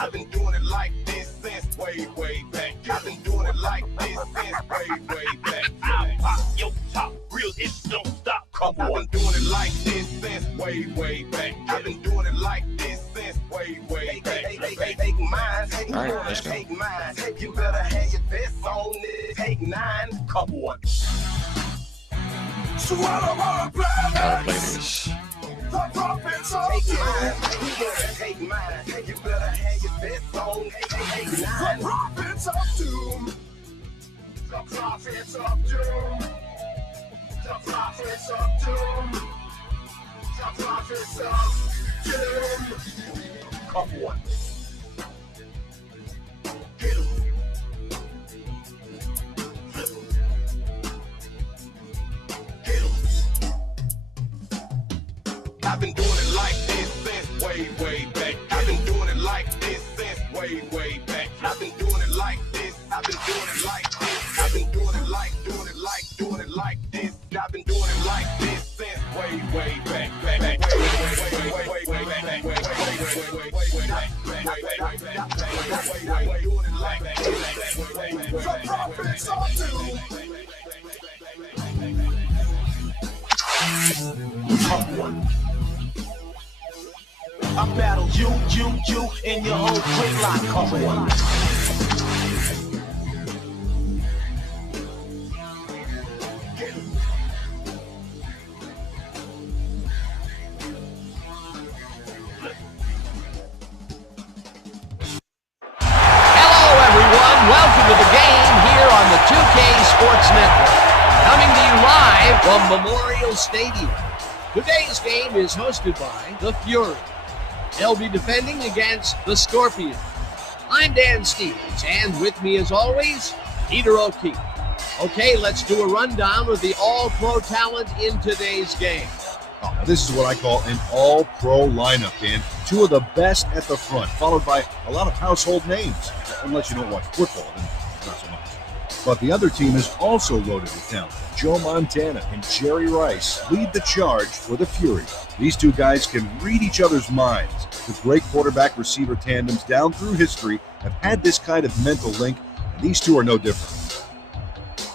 I've been doing it like this since way, way back. I've been doing it like this since way, way back. I'll pop your top, real hits don't stop. I've been doing it like this since way, way back. I've been doing it like this since way, way back. Take mine, take mine, take mine. You better have your best on it. Take 9, come on. Swallow Players. Take mine, take mine. You better have your best on it. Take 9. The prophets of doom. The prophets of doom. The prophets of doom. The prophets of doom. Come on. Get 'em. Get 'em. I've been doing it like this since way, way back. I've been doing it like this since way, way back. I've been doing it like this. I've been doing it like this. I've been doing it like, doing it like, doing it like this. I've been doing it like this since way, way back. Back, back, way, way, way, way, way, way, back, back, way, way, way, way, way, way, back, back, way, way, way, back, back, way, way, way, doing it like that. The prophets of doom. I battle you, and your whole quick lock. Come on. Hello, everyone. Welcome to the game here on the 2K Sports Network. Coming to you live from Memorial Stadium. Today's game is hosted by the Fury. They'll be defending against the Scorpions. I'm Dan Stevens, and with me as always, Peter O'Keefe. Okay, let's do a rundown of the all-pro talent in today's game. Oh, now this is what I call an all-pro lineup, Dan. Two of the best at the front, followed by a lot of household names. Unless you don't watch football, then not so much. But the other team is also loaded with talent. Joe Montana and Jerry Rice lead the charge for the Fury. These two guys can read each other's minds. The great quarterback-receiver tandems down through history have had this kind of mental link, and these two are no different.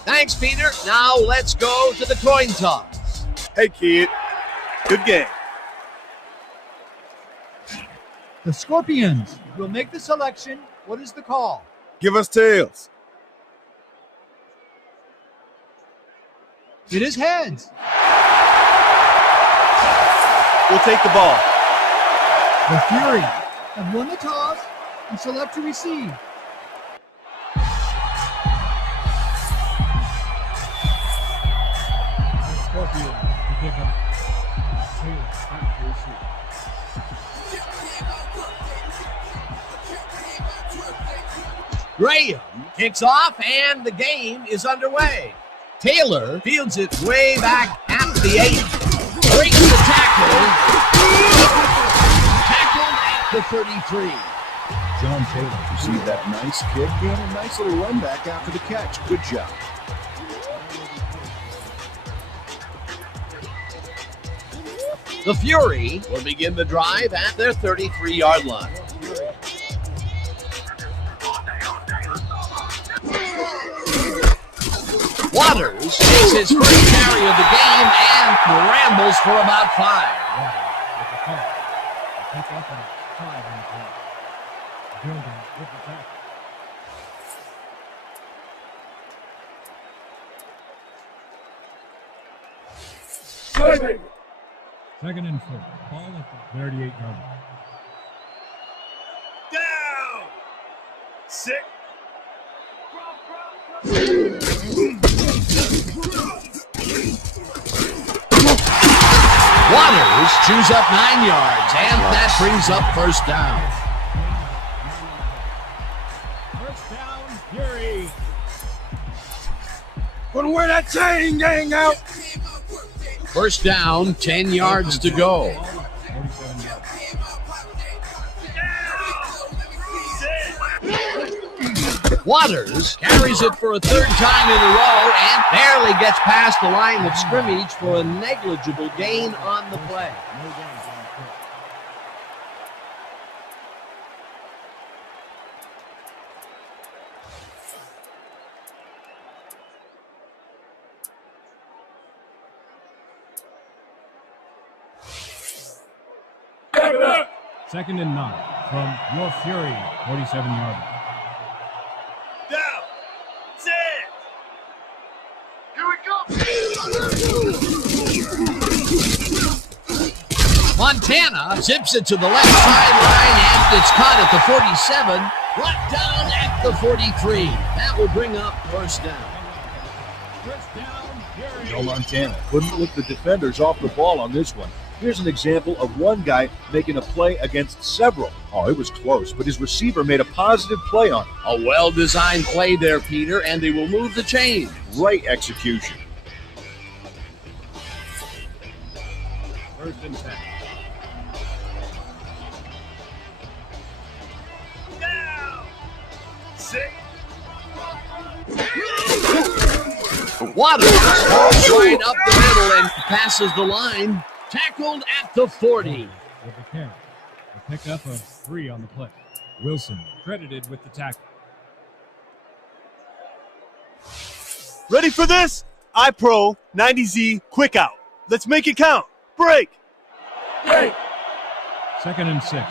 Thanks, Peter. Now let's go to the coin toss. Hey, kid. Good game. The Scorpions will make the selection. What is the call? Give us tails. It is heads. We'll take the ball. The Fury have won the toss and select to receive. The Scorpions to pick up. Tails back to receive. Graham kicks off, and the game is underway. Taylor fields it way back at the 8. Breaks the tackle. Tackled at the 33. John Taylor received that nice kick and a nice little run back after the catch. Good job. The Fury will begin the drive at their 33-yard line. Waters takes his first carry of the game and rambles for about 5. Second and 4. Ball at the 38-yard line. Down. 6. Waters chews up 9 yards, and that brings up first down. First down, Fury. Gonna wear that chain gang out. First down, 10 yards to go. 47 yards. Waters carries it for a third time in a row and barely gets past the line of scrimmage for a negligible gain on the play. 2nd and 9 from your Fury 47-yard line. Down. Set. Here we go. Montana zips it to the left sideline, and it's caught at the 47, brought down at the 43. That will bring up first down. Joe Montana couldn't lift the defenders off the ball on this one. Here's an example of one guy making a play against several. Oh, it was close, but his receiver made a positive play on it. A well-designed play there, Peter, and they will move the chain. Great execution. 1st and 10. Down. Sit. Waters falls right up the middle and passes the line. Tackled at the 40. With the carry. A pickup of 3 on the play. Wilson credited with the tackle. Ready for this? iPro 90Z quick out. Let's make it count. Break. 2nd and 6. Down.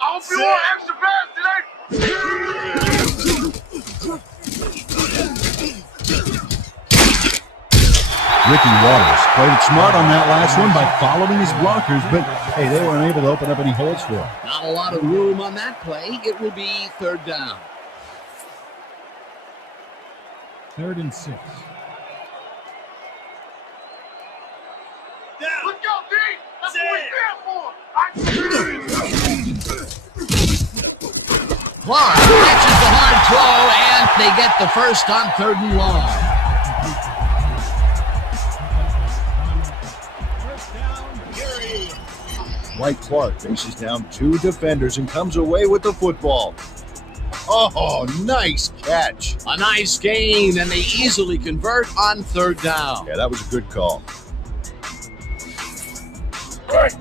I hope you want extra pass today. Ricky Waters played it smart on that last one by following his blockers, but hey, they weren't able to open up any holes for him. Not a lot of room on that play. It will be 3rd down. 3rd and 6. Down. Let's go, D. That's what we stand for. Clark catches the hard throw, and they get the first on 3rd and long. White Clark faces down 2 defenders and comes away with the football. Oh, nice catch. A nice gain, and they easily convert on 3rd down. Yeah, that was a good call. 1st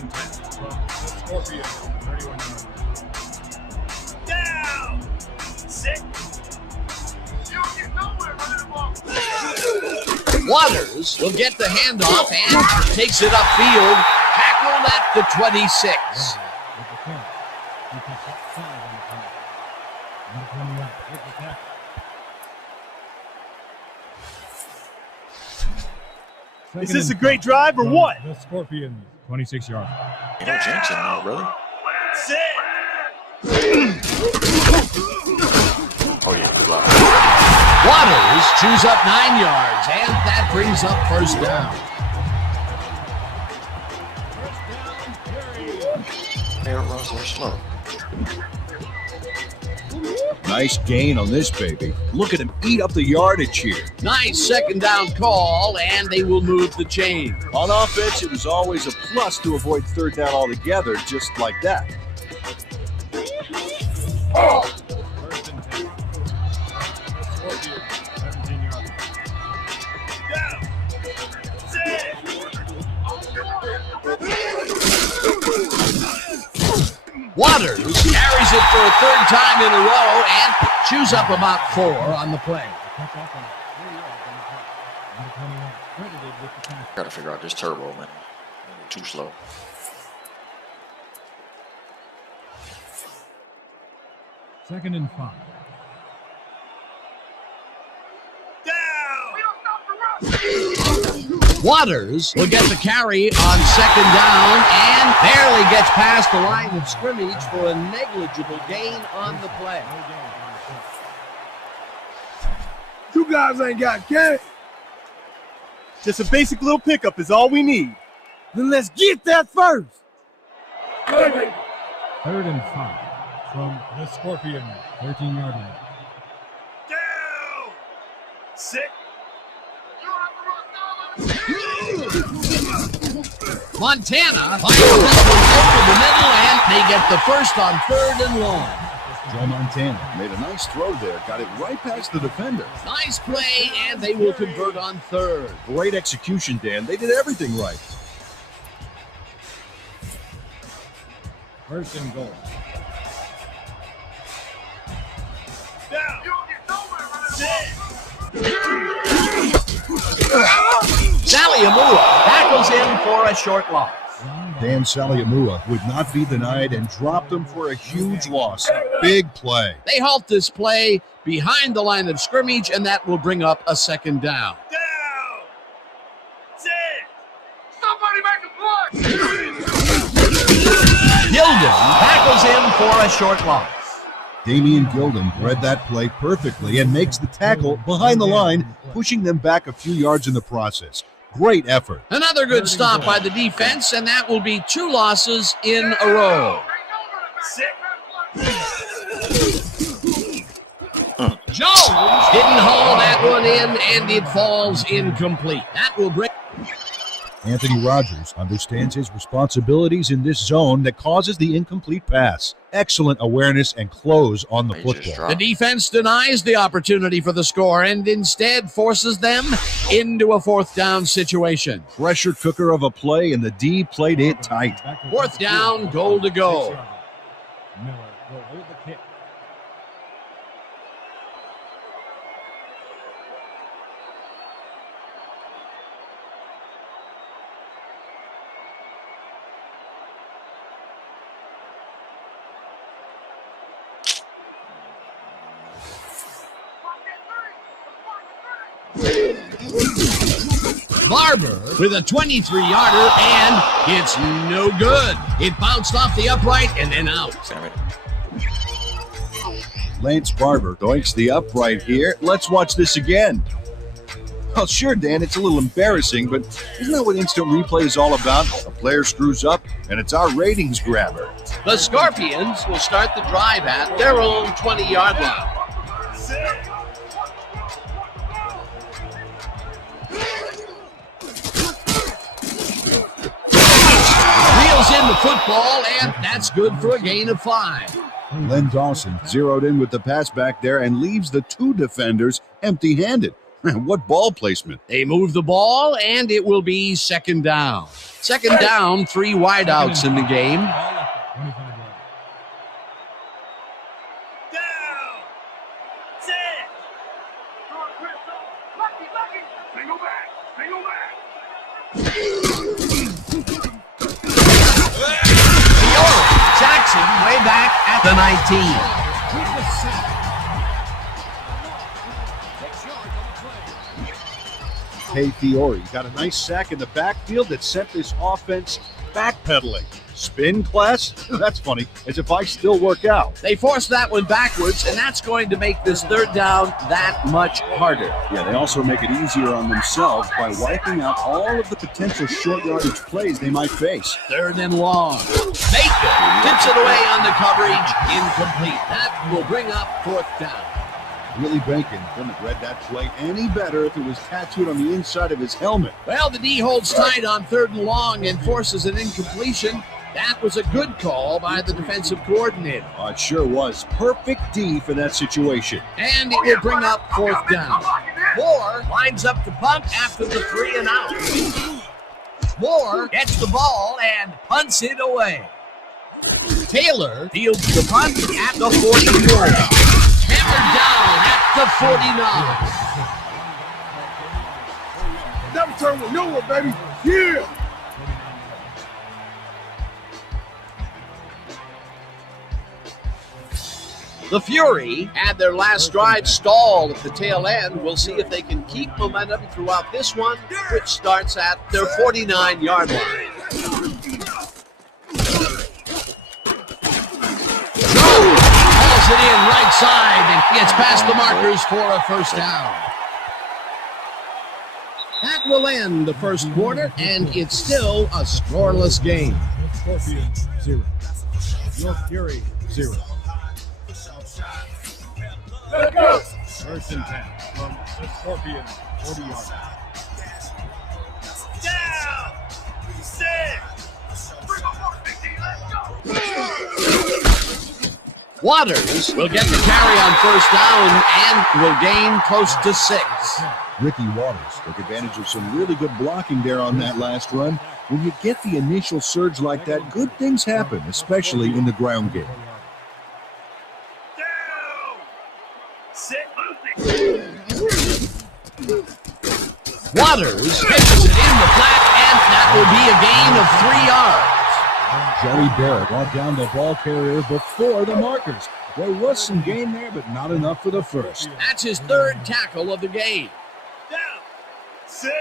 and 10 from the Scorpion 31-yard line. Down. Sit. You don't get nowhere running the ball. Waters will get the handoff and takes it upfield. Tackled at the 26. With the carry. He picks up 5 on the play. Number 21 with the tackle. Is this a great drive or what? The Scorpions 26-yard line. No jinx in there, brother. Sit. Oh, yeah, good luck. Waters chews up 9 yards, and that brings up first down. Aaron runs are slow. Nice gain on this baby. Look at him eat up the yardage here. Nice 2nd down call, and they will move the chain. On offense, it was always a plus to avoid 3rd down altogether, just like that. 1st and 10. The Scorpions 17-yard line. Down. Sit. Waters carries it for a 3rd time in a row and chews up about 4 on the play. Pick up on 3 yards on the play. Number 21 credited with the tackle. Gotta figure out this turbo, man. Too slow. Second and 5. Down. Waters will get the carry on 2nd down and barely gets past the line of scrimmage for a negligible gain on the play. You guys ain't got cash. Just a basic little pickup is all we need. Then let's get that first. 3rd and 5 from the Scorpion 13-yard line. Down. Sit. Montana finds this one over the middle, and they get the first on 3rd and long. Joe Montana made a nice throw there, got it right past the defender. Nice play, and they will convert on 3rd. Great execution, Dan. They did everything right. 1st and goal. Down. You don't get nowhere running the ball. Sit. Saliamua tackles him for a short loss. Dan Saliamua would not be denied and dropped him for a huge loss. Big play. They halt this play behind the line of scrimmage, and that will bring up a second down. Down. Sit. Somebody make a play. Gilden tackles him for a short loss. Damian Gilden read that play perfectly and makes the tackle behind the line, pushing them back a few yards in the process. Great effort. Another good stop by the defense, and that will be 2 losses in a row. Jones didn't haul that one in, and it falls incomplete. That will bring... Anthony Rogers understands his responsibilities in this zone that causes the incomplete pass. Excellent awareness and close on the football. The defense denies the opportunity for the score and instead forces them into a 4th down situation. Pressure cooker of a play, and the D played it tight. 4th down, goal to go. Miller will hold the kick. Barber with a 23-yarder, and it's no good. It bounced off the upright and then out. Lance Barber doinks the upright here. Let's watch this again. Well, sure, Dan, it's a little embarrassing, but isn't that what instant replay is all about? A player screws up, and it's our ratings grabber. The Scorpions will start the drive at their own 20-yard line. In the football, and that's good for a gain of 5. Len Dawson zeroed in with the pass back there and leaves the 2 defenders empty-handed. What ball placement. They move the ball, and it will be 2nd down. 2nd down, 3 wideouts in the game. Down. Sit. Single back. Single back. Jackson way back at the 19. Hey, Fiore got a nice sack in the backfield that sent this offense backpedaling. Spin class? That's funny, as if I still work out. They forced that one backwards, and that's going to make this 3rd down that much harder. Yeah, they also make it easier on themselves by wiping out all of the potential short yardage plays they might face. 3rd and long. Bacon tips it away on the coverage. Incomplete. That will bring up 4th down. Willie Bacon couldn't have read that play any better if it was tattooed on the inside of his helmet. Well, the D holds tight on 3rd and long and forces an incompletion. That was a good call by the defensive coordinator. Oh, it sure was. Perfect D for that situation. And it will bring up 4th down. Moore lines up to punt after the 3 and out. Moore gets the ball and punts it away. Taylor fields the punt at the 44. Hammered down at the 49. Never turn with no one, baby. Yeah. The Fury had their last drive stalled at the tail end. We'll see if they can keep momentum throughout this one, which starts at their 49-yard line. Hauls it in right side and gets past the markers for a 1st down. That will end the 1st quarter, and it's still a scoreless game. Scorpions 0. North Fury 0. Let's go. 1st and 10 from the Scorpions 40 yards. Down. Sit. Waters will get the carry on 1st down and will gain close to 6. Ricky Waters took advantage of some really good blocking there on that last run. When you get the initial surge like that, good things happen, especially in the ground game. Down. Sit. Waters catches it in the flat, and that will be a gain of 3 yards. Joey Barrett brought down the ball carrier before the markers. There was some gain there, but not enough for the first. That's his 3rd tackle of the game. Down. Sit.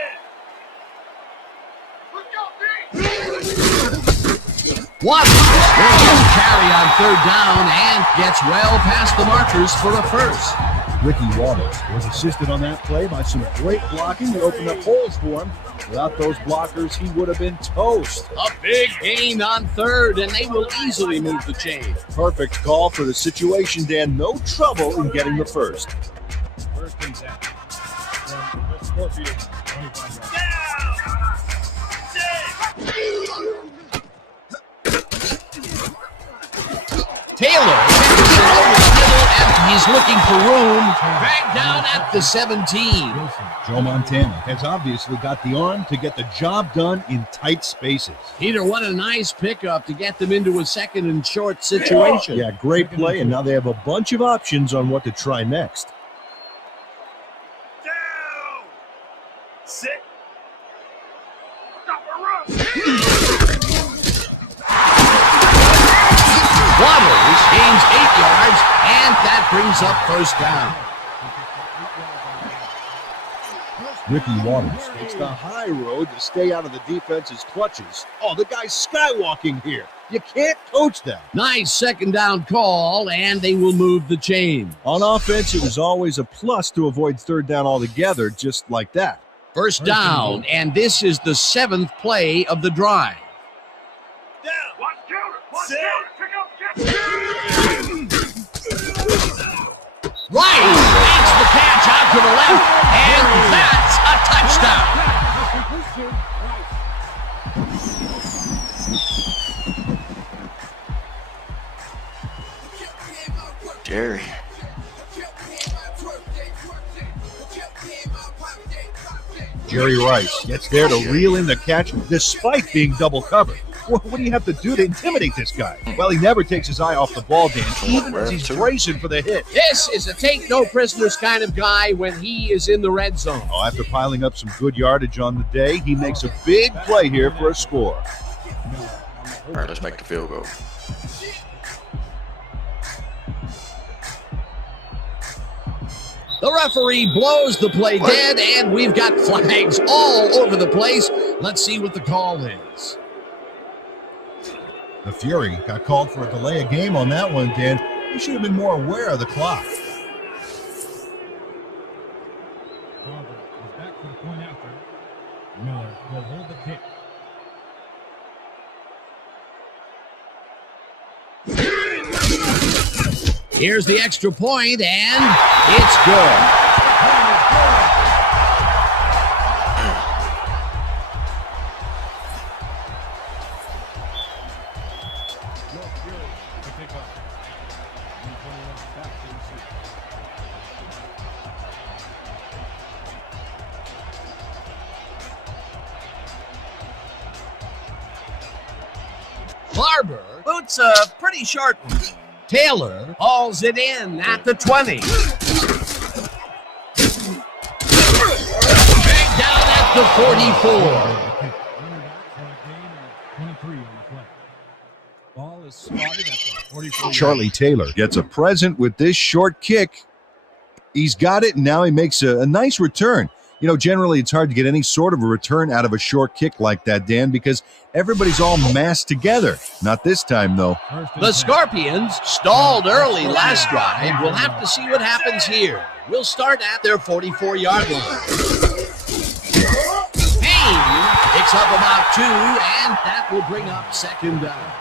Waters brings his carry on 3rd down and gets well past the markers for a first. Ricky Waters was assisted on that play by some great blocking that opened up holes for him. Without those blockers, he would have been toast. A big gain on 3rd, and they will easily move the chain. Perfect call for the situation, Dan. No trouble in getting the first. First and 10. The Scorpions, 25 yards. Taylor pitches it over the middle, and he's looking for room. Dragged down at the 17. Joe Montana has obviously got the arm to get the job done in tight spaces. Peter, what a nice pickup to get them into a 2nd and short situation. Yeah, great play, and now they have a bunch of options on what to try next. Down. Sit. Waters gains 8 yards, and that brings up 1st down. Ricky Waters takes the high road to stay out of the defense's clutches. Oh, the guy's skywalking here. You can't coach that. Nice 2nd down call, and they will move the chain. On offense, it was always a plus to avoid 3rd down altogether, just like that. 1st down, and this is the 7th play of the drive. Down. Sit. Right, makes the catch out to the left, and that's a touchdown. Jerry. Jerry Rice gets there to reel in the catch despite being double covered. What do you have to do to intimidate this guy? Well, he never takes his eye off the ball, Dan, even as he's bracing for the hit. This is a take-no-prisoners kind of guy when he is in the red zone. Oh, after piling up some good yardage on the day, he makes a big play here for a score. All right, let's make the field goal. The referee blows the play dead, and we've got flags all over the place. Let's see what the call is. The Fury got called for a delay of game on that one, Dan. He should have been more aware of the clock. Barber is back for the point after. Miller will hold the kick. Here's the extra point, and it's good. Barber boots a pretty short one. Taylor hauls it in at the 20. Dragged down at the 44. Ball is spotted at the 44. Charlie Taylor gets a present with this short kick. He's got it, and now he makes a nice return. You know, generally it's hard to get any sort of a return out of a short kick like that, Dan, because everybody's all massed together. Not this time, though. The Scorpions stalled early last drive. We'll have to see what happens here. We'll start at their 44-yard line. Haynes picks up about 2, and that will bring up 2nd down.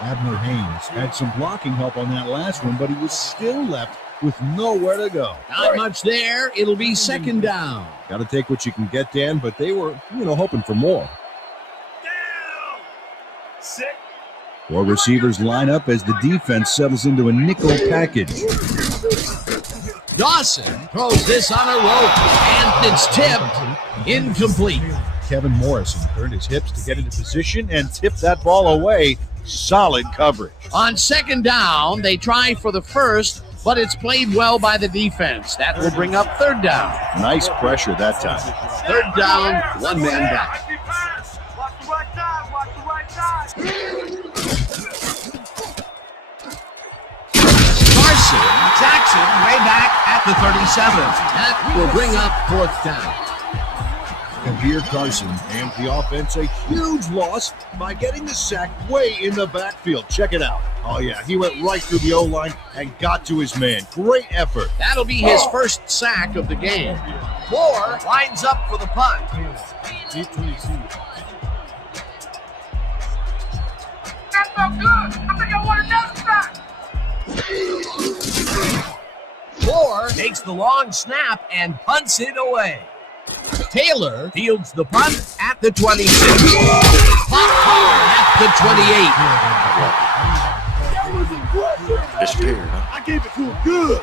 Abner Haynes had some blocking help on that last one, but he was still left with nowhere to go. Not much there. It'll be 2nd down. Got to take what you can get, Dan, but they were, hoping for more. Down. Sit. 4 receivers line up as the defense settles into a nickel package. Dawson throws this on a rope, and it's tipped. Incomplete. Kevin Morrison turned his hips to get into position and tipped that ball away. Solid coverage. On 2nd down, they try for the first, but it's played well by the defense. That will bring up third down. Nice pressure that time. Third down, one man back. Watch the right side. Watch the right side. Jackson way back at the 37. That will bring up fourth down. And here Carson and the offense a huge loss by getting the sack way in the backfield. Check it out. Oh, yeah, he went right through the O-line and got to his man. Great effort. That'll be his first sack of the game. Moore lines up for the punt. That's not good. I think I want another sack. Moore takes the long snap and punts it away. Taylor fields the punt at the 26. Pop hard at the 28. That was impressive. Disappeared, huh? I gave it to him good.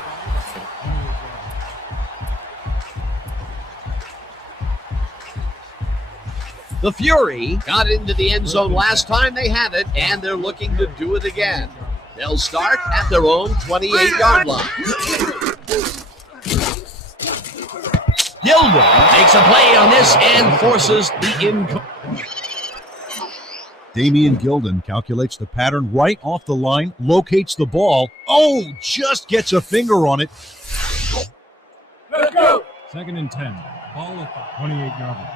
The Fury got into the end zone last time they had it, and they're looking to do it again. They'll start at their own 28-yard line. Gilden makes a play on this and forces the incomplete. Damian Gilden calculates the pattern right off the line, locates the ball. Oh, just gets a finger on it. Let's go. 2nd and 10. Ball at the 28-yard line.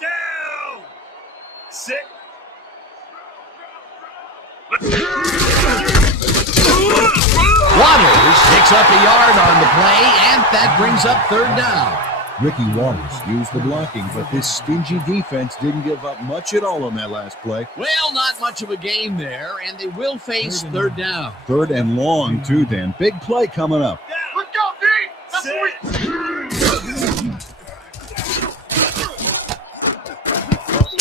Down. 6. Waters picks up a yard on the play, and that brings up third down. Ricky Waters used the blocking, but this stingy defense didn't give up much at all on that last play. Well, not much of a gain there, and they will face third down. Third and long, too, Dan. Big play coming up. Let's go, D. That's what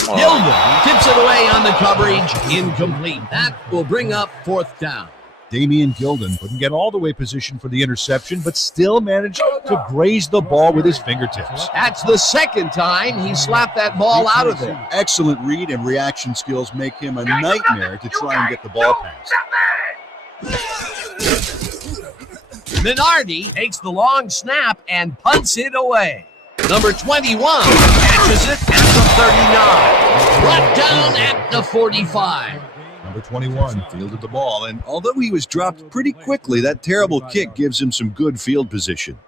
Gilden tips it away on the coverage, incomplete. That will bring up fourth down. Damian Gilden couldn't get all the way positioned for the interception, but still managed to graze the ball with his fingertips. That's the second time he slapped that ball out of there. Excellent read and reaction skills make him a nightmare to try and get the ball past. Minardi takes the long snap and punts it away. Number 21 catches it at the 39. Brought down at the 45. Number 21 fielded the ball, and although he was dropped pretty quickly, that terrible kick gives him some good field position.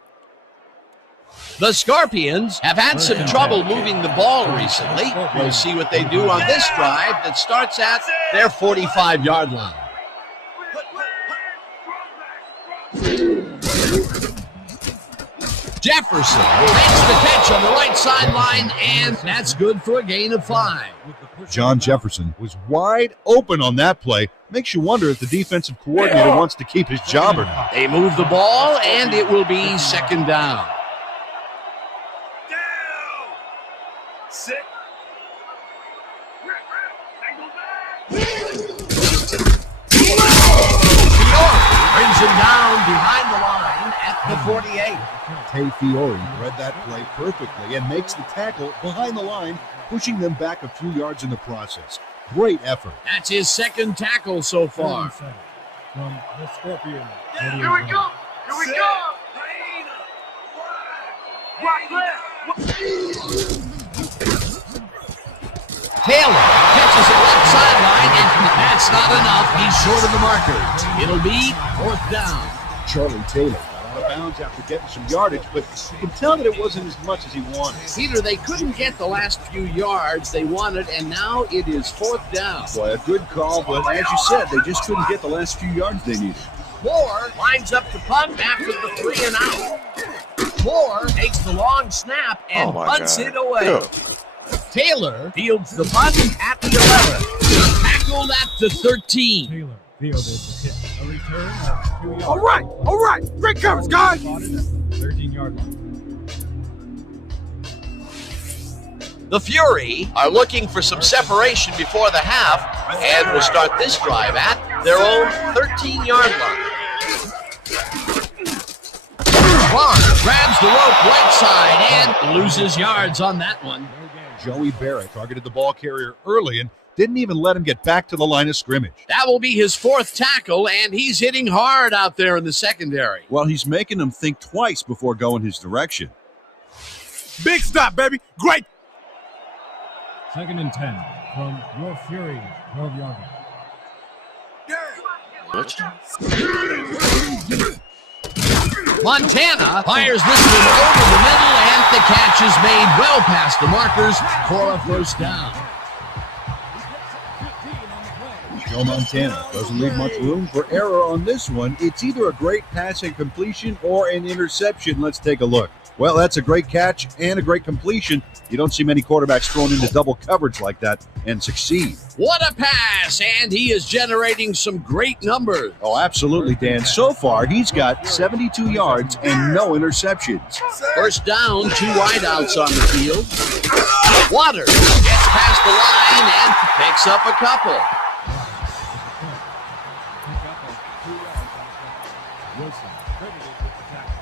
The Scorpions have had some trouble moving the ball recently. We'll see what they do on this drive that starts at their 45-yard line. Jefferson makes the catch on the right sideline, and that's good for a gain of 5. John Jefferson was wide open on that play. Makes you wonder if the defensive coordinator wants to keep his job or not. They move the ball, and it will be second down. Down. 6. Brings him down behind the line at the 48. Tay Fiore read that play perfectly and makes the tackle behind the line, pushing them back a few yards in the process. Great effort. That's his second tackle so far. From the Scorpion. Here we go. Here we go. Taylor catches it left sideline, and that's not enough. He's short of the marker. It'll be fourth down. Charlie Taylor got out of bounds after getting some yardage, but you can tell that it wasn't as much as he wanted. Peter, they couldn't get the last few yards they wanted, and now it is fourth down. Boy, a good call, but as you said, they just couldn't get the last few yards they needed. Moore lines up to punt after the 3 and out. Moore takes the long snap and punts it away. Go. Taylor fields the punt at the 11. Tackled at the 13. Taylor fielded the kick. A return of 2 yards. All right. Great coverage, guys. Spotted at the 13-yard line. The Fury are looking for some separation before the half and will start this drive at their own 13-yard line. Barnes grabs the rope right side and loses yards on that one. Joey Barrett targeted the ball carrier early and Didn't even let him get back to the line of scrimmage. That will be his 4th tackle, and he's hitting hard out there in the secondary. Well, he's making them think twice before going his direction. Big stop, baby. Great. 2nd and 10 from your Fury, 12 yards. Montana fires this one over the middle, and the catch is made well past the markers for a first down. Joe Montana doesn't leave much room for error on this one. It's either a great passing completion or an interception. Let's take a look. Well, that's a great catch and a great completion. You don't see many quarterbacks thrown into double coverage like that and succeed. What a pass, and he is generating some great numbers. Oh, absolutely, Dan. So far, he's got 72 yards and no interceptions. First down, 2 wideouts on the field. Waters gets past the line and picks up a couple. Wilson credited with the tackle.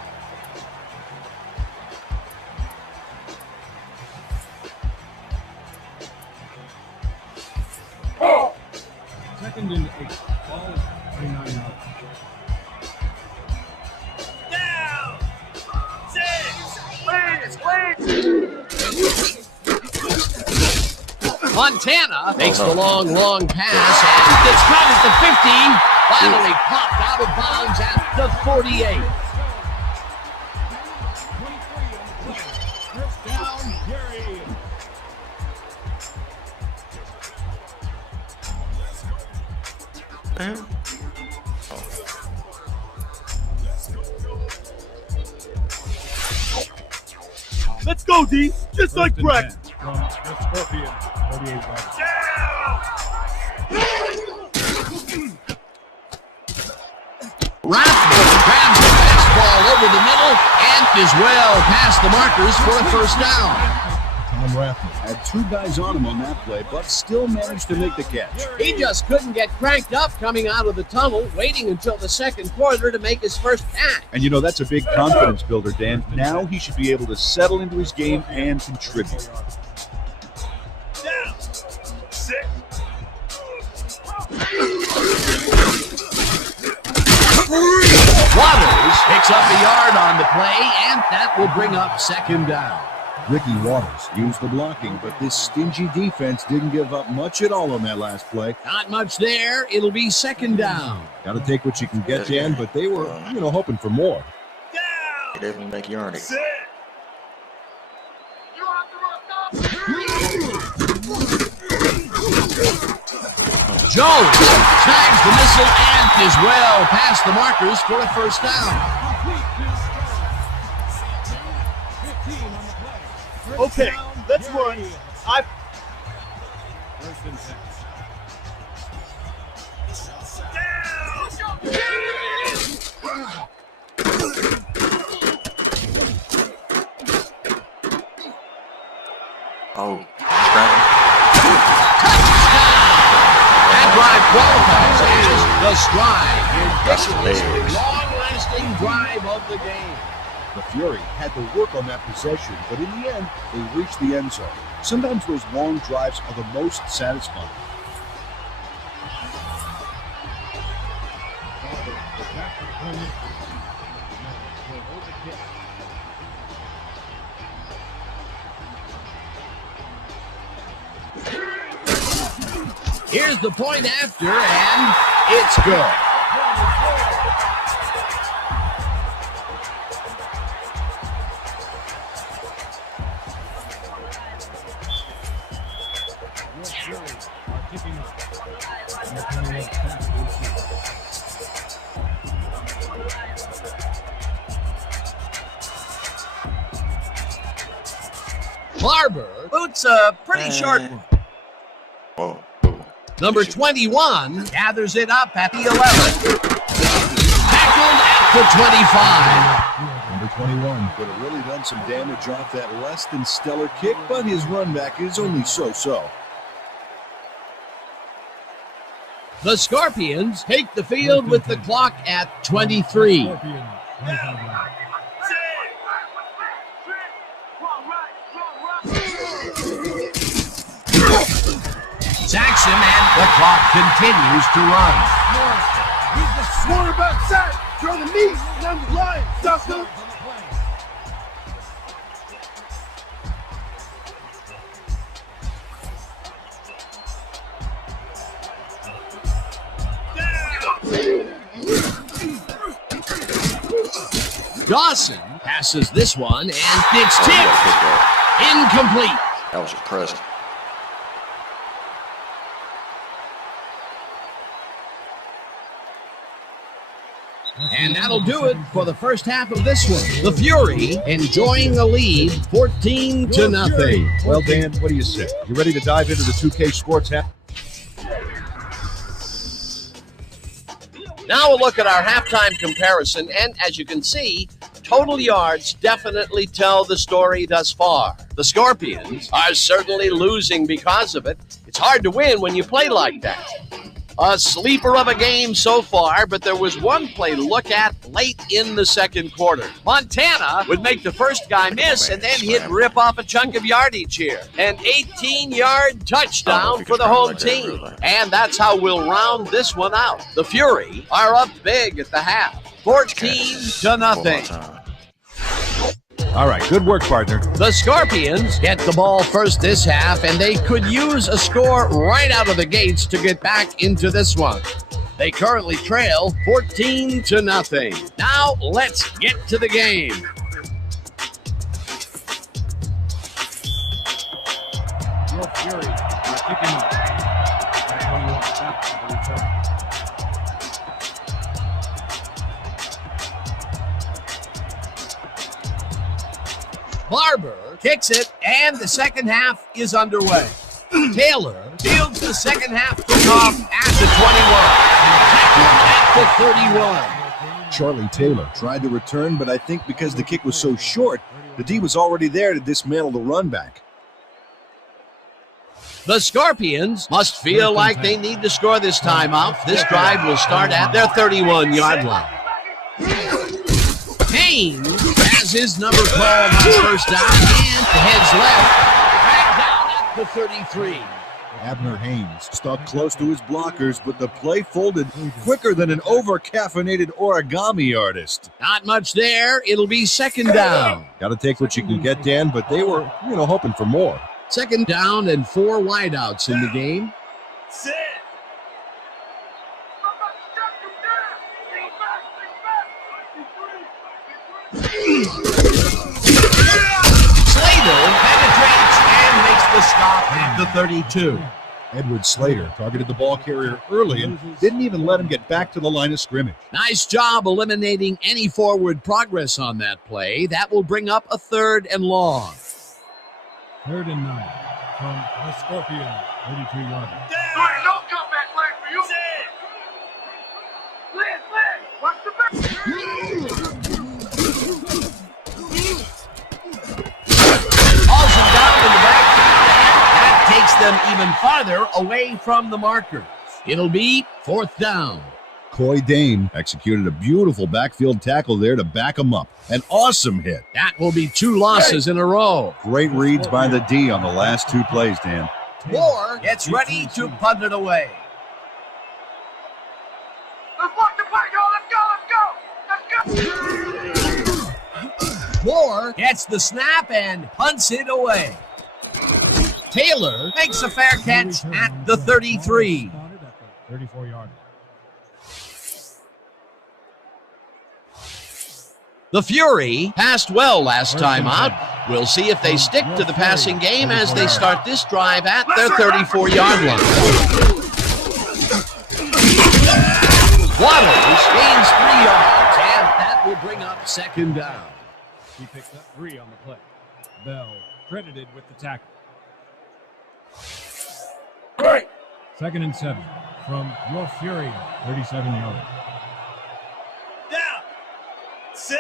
Second and 8. Ball is 29 yards. Montana makes the long pass, and it's caught at the 50. Finally popped out of bounds at the 48. First down, Gary. Let's go, D. Just like First and practice. 10 from the Scorpions, 48 yards. Rathbone grabs the fastball over the middle and is well past the markers for a first down. Tom Rathman had 2 guys on him on that play, but still managed to make the catch. He just couldn't get cranked up coming out of the tunnel, waiting until the second quarter to make his first catch. And you know, that's a big confidence builder, Dan. Now he should be able to settle into his game and contribute. Waters picks up a yard on the play, and that will bring up second down. Ricky Waters used the blocking, but this stingy defense didn't give up much at all on that last play. Not much there. It'll be second down. Got to take what you can get, Dan, but they were, hoping for more. He definitely make yardage. Jones tags the missile and is well past the markers for a first down. Okay, let's run. First and 10. Oh, scramble. That drive qualifies as the stride. That's This is the legs. long-lasting drive of the game. The Fury had to work on that possession, but in the end, they reached the end zone. Sometimes those long drives are the most satisfying. Here's the point after, and it's good. Barber boots a pretty short one. Whoa. Number 21 gathers it up at the 11. Tackled at the 25. Number 21 could have really done some damage off that less than stellar kick, but his run back is only so-so. The Scorpions take the field with the clock at 23. Scorpions, 25 yards. Zach him, and the clock continues to run. Quarterback sack. Throw the knee. And I'm the Lions, sucker. Dawson passes this one, and it's tipped. Incomplete. That was impressive. And that'll do it for the first half of this one. The Fury enjoying a lead, 14-0. Well, Dan, what do you say? You ready to dive into the 2K Sports half? Now we'll look at our halftime comparison, and as you can see, total yards definitely tell the story thus far. The Scorpions are certainly losing because of it. It's hard to win when you play like that. A sleeper of a game so far, but there was one play to look at late in the second quarter. Montana would make the first guy miss, and then he'd rip off a chunk of yardage here. An 18-yard touchdown for the home team. And that's how we'll round this one out. The Fury are up big at the half, 14-0. All right, good work, partner. The Scorpions get the ball first this half, and they could use a score right out of the gates to get back into this one. They currently trail 14-0. Now let's get to the game. Your Fury are kicking off. That's when you want to stop for the return. Barber kicks it, and the second half is underway. Taylor fields the second half kickoff at the 21. Tackled at the 31. Charlie Taylor tried to return, but I think because the kick was so short, the D was already there to dismantle the run back. The Scorpions must feel like they need to score this timeout. This drive will start at their 31-yard line. Haynes has his number called on first down, and heads left, back down at the 33. Abner Haynes stuck close to his blockers, but the play folded quicker than an over-caffeinated origami artist. Not much there. It'll be second down. Got to take what you can get, Dan, but they were, hoping for more. Second down and 4 wideouts in the game. Sit. Slater penetrates and makes the stop at the 32. Edward Slater targeted the ball carrier early and didn't even let him get back to the line of scrimmage. Nice job eliminating any forward progress on that play. That will bring up a 3rd and long. 3rd and 9 from the Scorpion, 32-yard line. No comeback play for you. Liz, watch the back. Hauls him down in the backfield, and that takes them even farther away from the markers. It'll be 4th down. Coy Dame executed a beautiful backfield tackle there to back him up. An awesome hit. That will be 2 losses in a row. Great reads by the D on the last 2 plays, Dan. Moore gets ready to punt it away. Let's walk the play, y'all. Let's go. Moore gets the snap and punts it away. Taylor makes a fair catch at the 33. 34-yard line. The Fury passed well last time out. We'll see if they stick to the passing game as they start this drive at their 34-yard line. Waddles gains 3 yards, and that will bring up second down. He picks up 3 on the play. Bell credited with the tackle. 2nd and 7 from your Fury, 37-yard line. Down. Sit.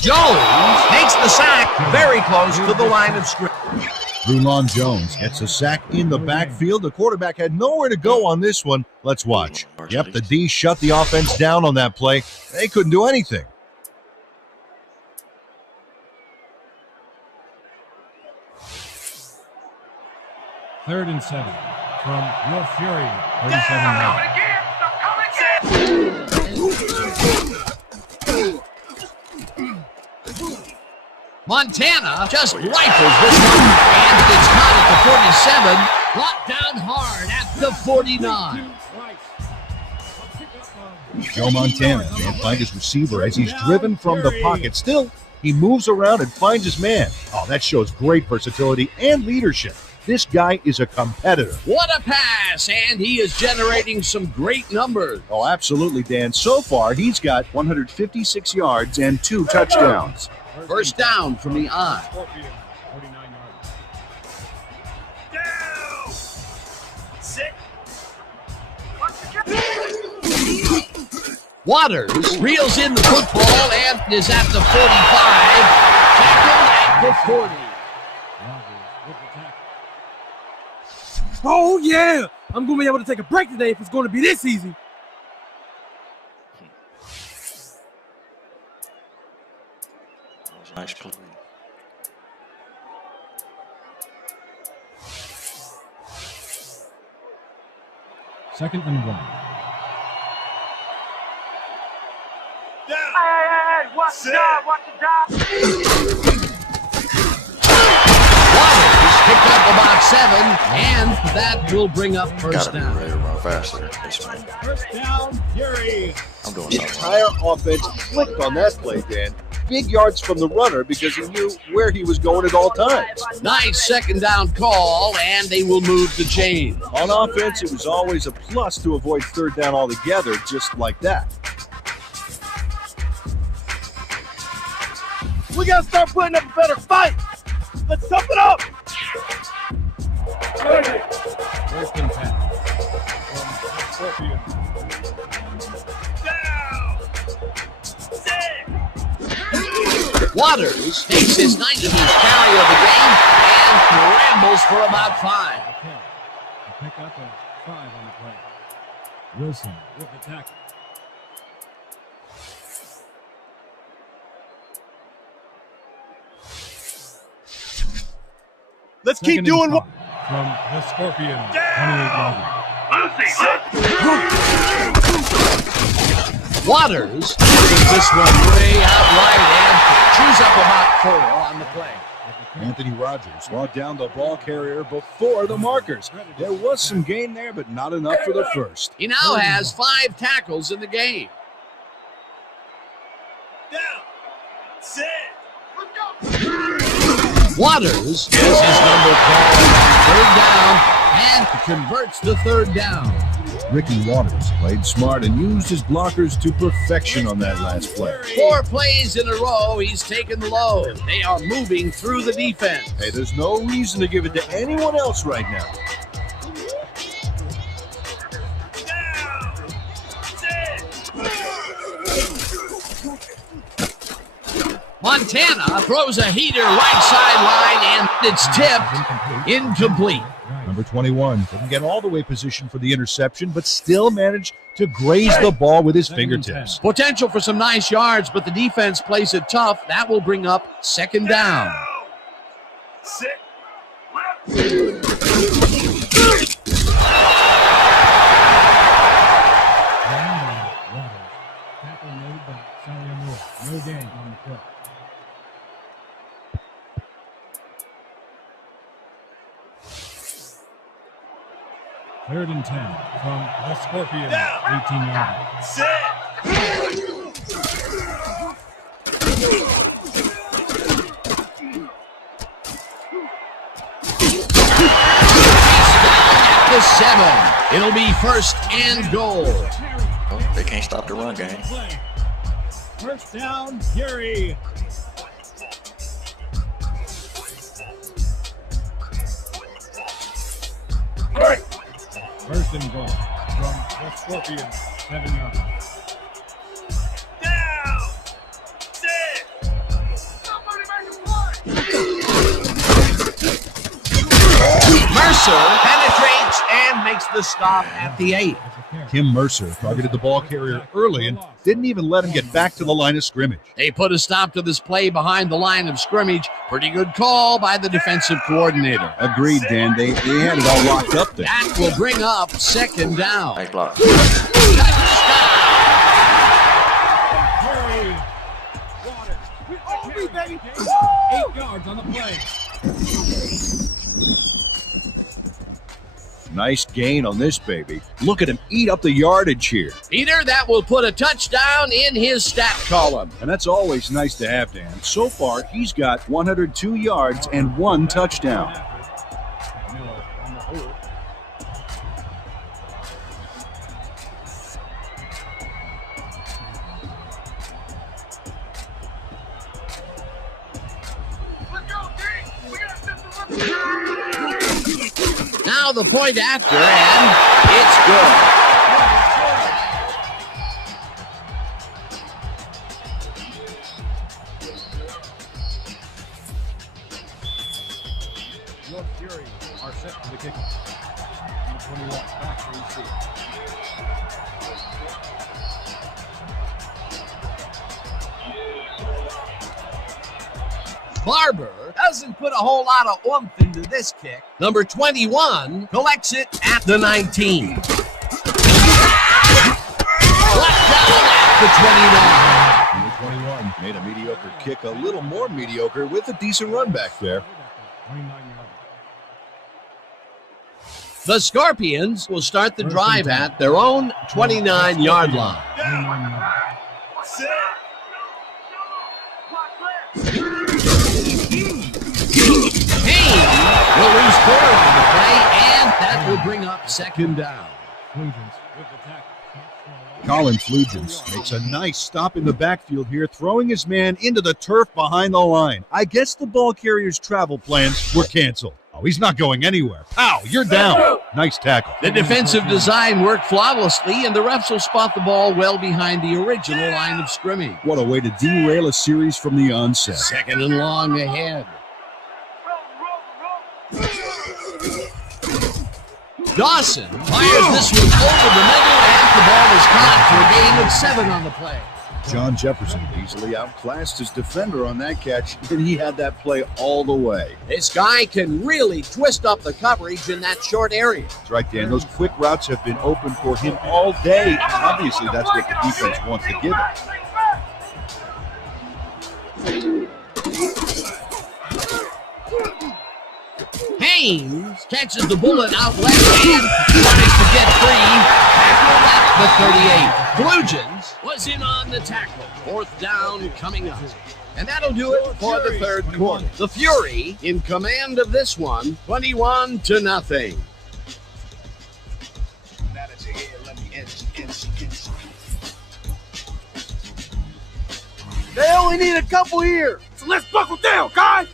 Jones takes the sack very close to the line of scrimmage. Rulon Jones gets a sack in the backfield. The quarterback had nowhere to go on this one. Let's watch. Yep, the D shut the offense down on that play. They couldn't do anything. 3rd and 7 from your Fury. 37 yards. Montana just rifles this one, and it's caught at the 47, brought down hard at the 49. Joe Montana can't find his receiver as he's driven from the pocket. Still, he moves around and finds his man. Oh, that shows great versatility and leadership. This guy is a competitor. What a pass, and he is generating some great numbers. Oh, absolutely, Dan. So far, he's got 156 yards and 2 touchdowns. First down from the eye. Scorpion, 49 yards. Waters reels in the football and is at the 45. Tackled at the 40. Oh, yeah. I'm going to be able to take a break today if it's going to be this easy. Nice play. Second and 1. Waters picked up about 7, and that will bring up first Gotta be down. ready to run faster. This man. First down, Fury. I'm doing The something. entire offense clicked on that play, Dan. Big yards from the runner because he knew where he was going at all times. Nice second down call, and they will move the chain. On offense, it was always a plus to avoid 3rd down altogether, just like that. We got to start putting up a better fight. Let's tough it up. First and 10 from Scorpion. Waters takes his 19th carry of the game and rambles for about 5. Okay. They pick up a 5 on the play. Wilson with the tackle. Let's keep Second doing and what. 5 from the Scorpion. 28 yards. Waters pushes this one way out right and chews up about 4 on the play. Anthony Rogers brought down the ball carrier before the markers. There was some gain there, but not enough for the first. He now has 5 tackles in the game. Waters has his number called on 3rd down and converts the 3rd down. Ricky Waters played smart and used his blockers to perfection on that last play. 4 plays in a row, he's taken the load. They are moving through the defense. Hey, there's no reason to give it to anyone else right now. Montana throws a heater right sideline, and it's tipped incomplete. Number 21 didn't get all the way positioned for the interception, but still managed to graze the ball with his fingertips. Potential for some nice yards, but the defense plays it tough. That will bring up 2nd down. Tackle made by Saliamua. No gain on the play. Third and 10 from the Scorpion. 18 yards. At the 7. It'll be 1st and goal. Oh, they can't stop the run game. First down, Fury. First and goal from the Scorpion. 7 yards. Mercer penetrates and makes the stop at the 8. Kim Mercer targeted the ball carrier early and didn't even let him get back to the line of scrimmage. They put a stop to this play behind the line of scrimmage. Pretty good call by the defensive coordinator. Agreed, Dan. They had it all locked up there. That will bring up second down. Nice block. Touchdown! Oh, me, baby. 8 yards on the play. Nice gain on this baby. Look at him eat up the yardage here. Peter, that will put a touchdown in his stat column. And that's always nice to have, Dan. So far, he's got 102 yards and 1 touchdown. Now the point after, and it's good. Your Fury are set for the kickoff. Number 21, back to receive. Barber doesn't put a whole lot of oomph into this kick. Number 21 collects it at the 19. Left down at the 29. Number 21 made a mediocre kick a little more mediocre with a decent run back there. 29 yards. The Scorpions will start the drive at their own 29-yard line. 29 yards. Haynes will lose 4 on the play, and that will bring up second down. Flugents with the tackle. Colin Flugents makes a nice stop in the backfield here, throwing his man into the turf behind the line. I guess the ball carrier's travel plans were canceled. Oh, he's not going anywhere. Pow, you're down. Nice tackle. The defensive design worked flawlessly, and the refs will spot the ball well behind the original line of scrimmage. What a way to derail a series from the onset. Second and long ahead. Dawson fires this one over the middle, and the ball is caught for a gain of 7 on the play. John Jefferson easily outclassed his defender on that catch, and he had that play all the way. This guy can really twist up the coverage in that short area. That's right, Dan. Those quick routes have been open for him all day. Obviously, that's what the defense wants to give him. Haynes catches the bullet out left and tries to get free. Tackled at the 38. Flugents was in on the tackle. 4th down coming up. And that'll do it for the 3rd quarter. The Fury in command of this one, 21-0. They only need a couple here, so let's buckle down, guys.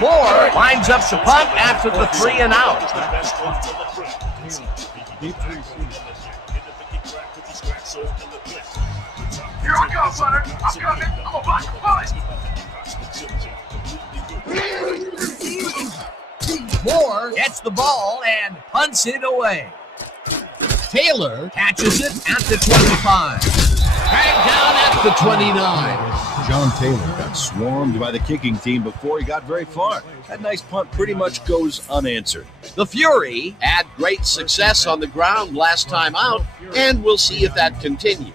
Moore lines up the punt after the 3 and out. Here I go, Butter. I'm coming. I'm gonna block the punt. Moore gets the ball and punts it away. Taylor catches it at the 25. Dragged down at the 29. John Taylor got swarmed by the kicking team before he got very far. That nice punt pretty much goes unanswered. The Fury had great success on the ground last time out, and we'll see if that continues.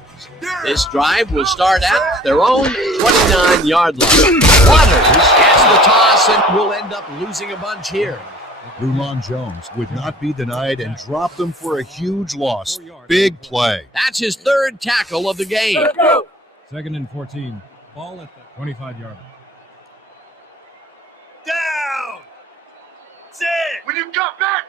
This drive will start at their own 29-yard line. Waters gets the toss and will end up losing a bunch here. Rulon Jones would not be denied and dropped them for a huge loss. Big play. That's his 3rd tackle of the game. 2nd and 14. Ball at the 25-yard line. Down. Sit. When you come back.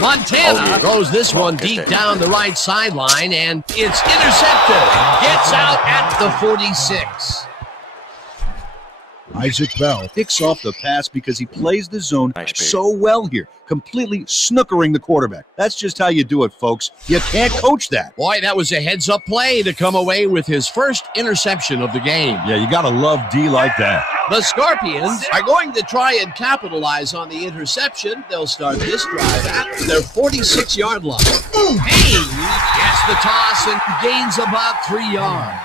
Montana throws this one deep down the right sideline, and it's intercepted. Gets out at the 46. Isaac Bell picks off the pass because he plays the zone Nice pick. so well here, completely snookering the quarterback. That's just how you do it, folks. You can't coach that. Boy, that was a heads-up play to come away with his first interception of the game. Yeah, you got to love D like that. The Scorpions are going to try and capitalize on the interception. They'll start this drive at their 46-yard line. Haynes gets the toss and gains about 3 yards.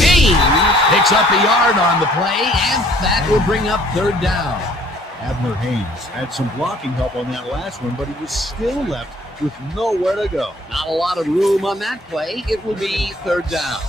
Haynes picks up a yard on the play, and that will bring up 3rd down. Abner Haynes had some blocking help on that last one, but he was still left with nowhere to go. Not a lot of room on that play. It will be 3rd down.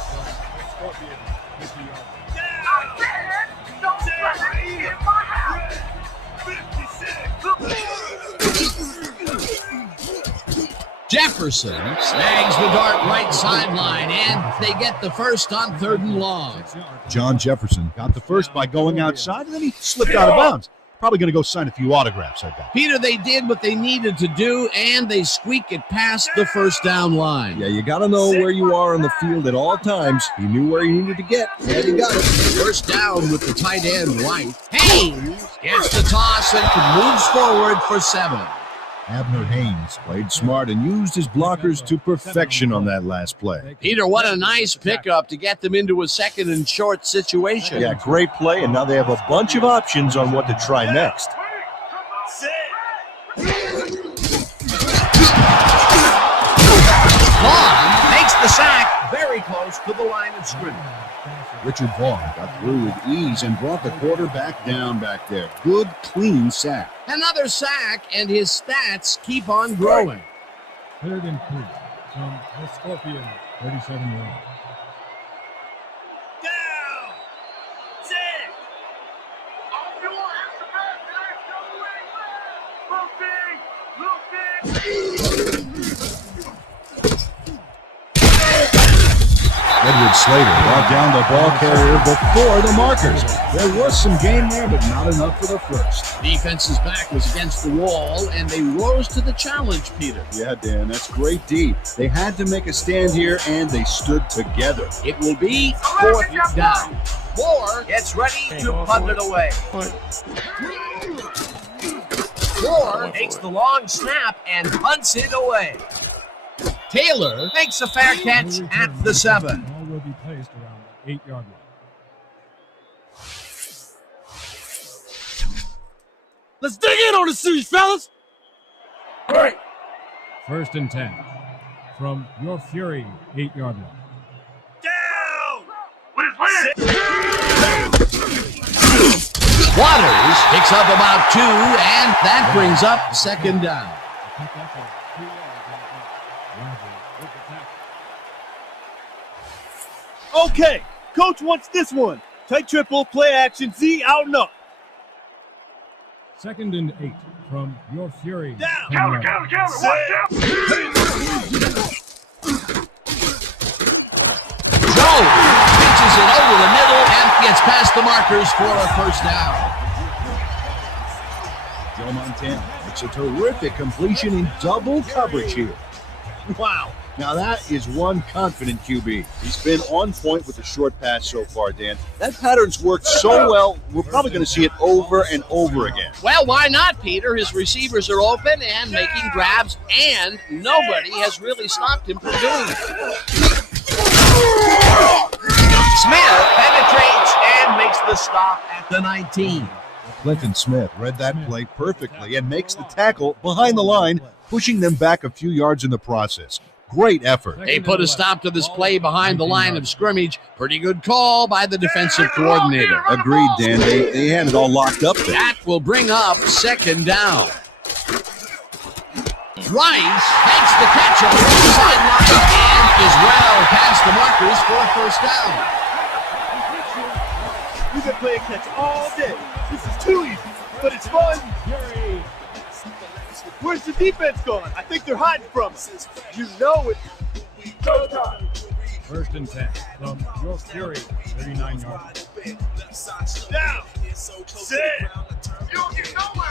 Jefferson snags the dart right sideline, and they get the first on 3rd and long. John Jefferson got the first by going outside, and then he slipped out of bounds. Probably going to go sign a few autographs, I bet. Peter, they did what they needed to do, and they squeak it past the 1st down line. Yeah, you got to know where you are on the field at all times. He knew where he needed to get, and he got it. 1st down with the tight end right. Haynes gets the toss and moves forward for 7. Abner Haynes played smart and used his blockers to perfection on that last play. Peter, what a nice pickup to get them into a 2nd and short situation. Yeah, great play, and now they have a bunch of options on what to try next. Vaughn makes the sack very close to the line of scrimmage. Richard Vaughn got through with ease and brought the quarterback down back there. Good, clean sack. Another sack, and his stats keep on growing. 3rd and 3 from the Scorpion, 37 yards. Edward Slater brought down the ball carrier before the markers. There was some game there, but not enough for the first. Defense's back was against the wall, and they rose to the challenge, Peter. Yeah, Dan, that's great D. They had to make a stand here, and they stood together. It will be 4th down. Moore gets ready to punt it away. Moore takes the long snap and punts it away. Taylor makes a fair catch at the 7. The ball will be placed around the 8-yard line. Let's dig in on the series, fellas. 1st and 10 from your Fury 8-yard line. Waters picks up about 2, and that brings up 2nd down. Okay, coach wants this one. Tight triple, play action, Z out and up. 2nd and 8 from your Fury. Down. 10-yard line. Jones pitches it over the middle and gets past the markers for a 1st down. Joe Montana makes a terrific completion in double coverage here. Wow. Now that is one confident QB. He's been on point with the short pass so far, Dan. That pattern's worked so well, we're probably going to see it over and over again. Well, why not, Peter? His receivers are open and making grabs, and nobody has really stopped him from doing it. Smith penetrates and makes the stop at the 19. Clinton Smith read that play perfectly and makes the tackle behind the line, pushing them back a few yards in the process. Great effort. They put a stop to this play behind the line of scrimmage. Pretty good call by the defensive coordinator. Agreed, Dan. They had it all locked up there. That will bring up 2nd down. Rice makes the catch on the sideline and is well past the markers for a 1st down. We've been playing catch all day. This is too easy, but it's fun. Where's the defense gone? I think they're hiding from us. You know it. 1st First and 10 from your Fury, 39 yards. Down. Sit. You don't get nowhere,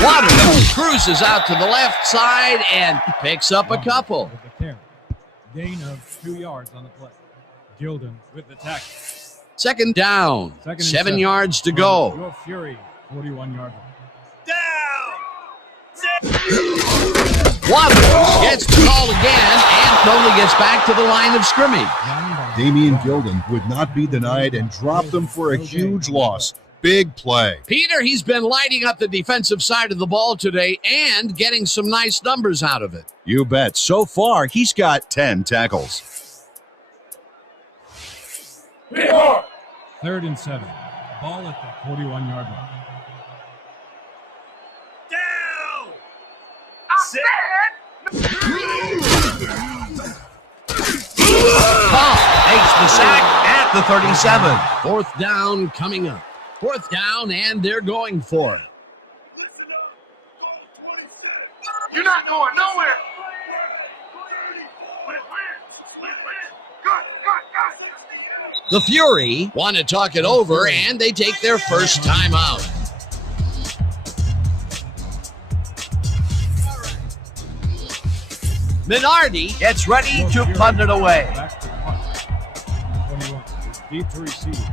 Waterman cruises out to the left side and picks up a couple. With the carry. Gain of 2 yards on the play. Gilden with the tackle. Second down. Second and 7 yards to go. Your Fury, 41-yard line. Waterman gets the call again and only gets back to the line of scrimmage. Damian Gilden would not be denied and dropped them for a huge loss. Big play. Peter, he's been lighting up the defensive side of the ball today and getting some nice numbers out of it. You bet. So far, he's got 10 tackles. Third and 7. Ball at the 41-yard line. Down. Paul takes the sack at the 37. Fourth down coming up. Fourth down, and they're going for it. You're not going nowhere. The Fury want to talk it over, and they take their first time out. Minardi gets ready to punt it away. Back to punt. 21. Deep to receive.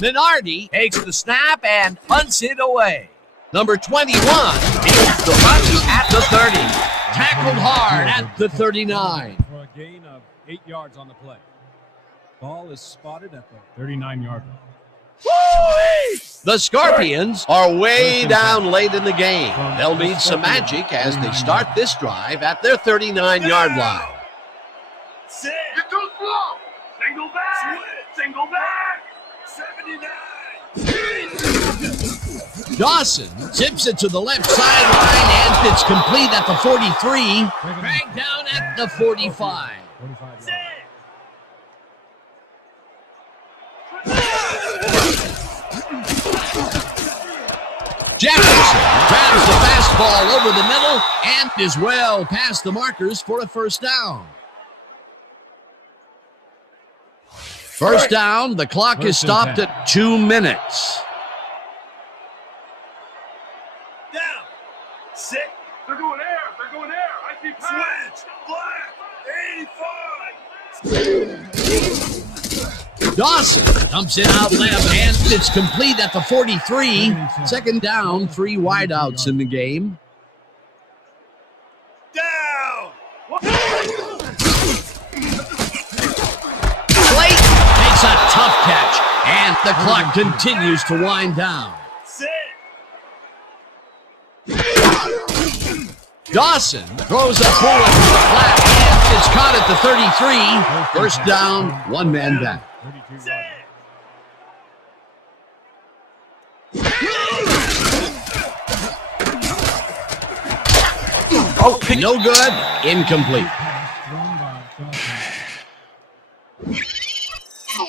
Minardi takes the snap and punts it away. Number 21 takes the punt at the 30. Tackled hard at the 39. For a gain of 8 yards on the play. Ball is spotted at the 39-yard line. The Scorpions are way down late in the game. They'll need some magic as they start this drive at their 39-yard line. Sit. You're too slow. Single back. Single back. 79. Dawson tips it to the left sideline, and it's complete at the 43. Dragged down at the 45. 45 Sit. Jefferson grabs the fastball over the middle and is well past the markers for a first down. First down, the clock is stopped at 2 minutes. Down. Sit. They're going air. They're going air. I see switch. Black. 85. Dawson dumps it out left, and it's complete at the 43. Second down, 3 wideouts in the game. Down. Slate makes a tough catch, and the clock continues to wind down. Sit. Dawson throws a bullet to the flat, and it's caught at the 33. First down, 1 man back. 32 Sit. yards. No good, incomplete. Thrown by Dawson.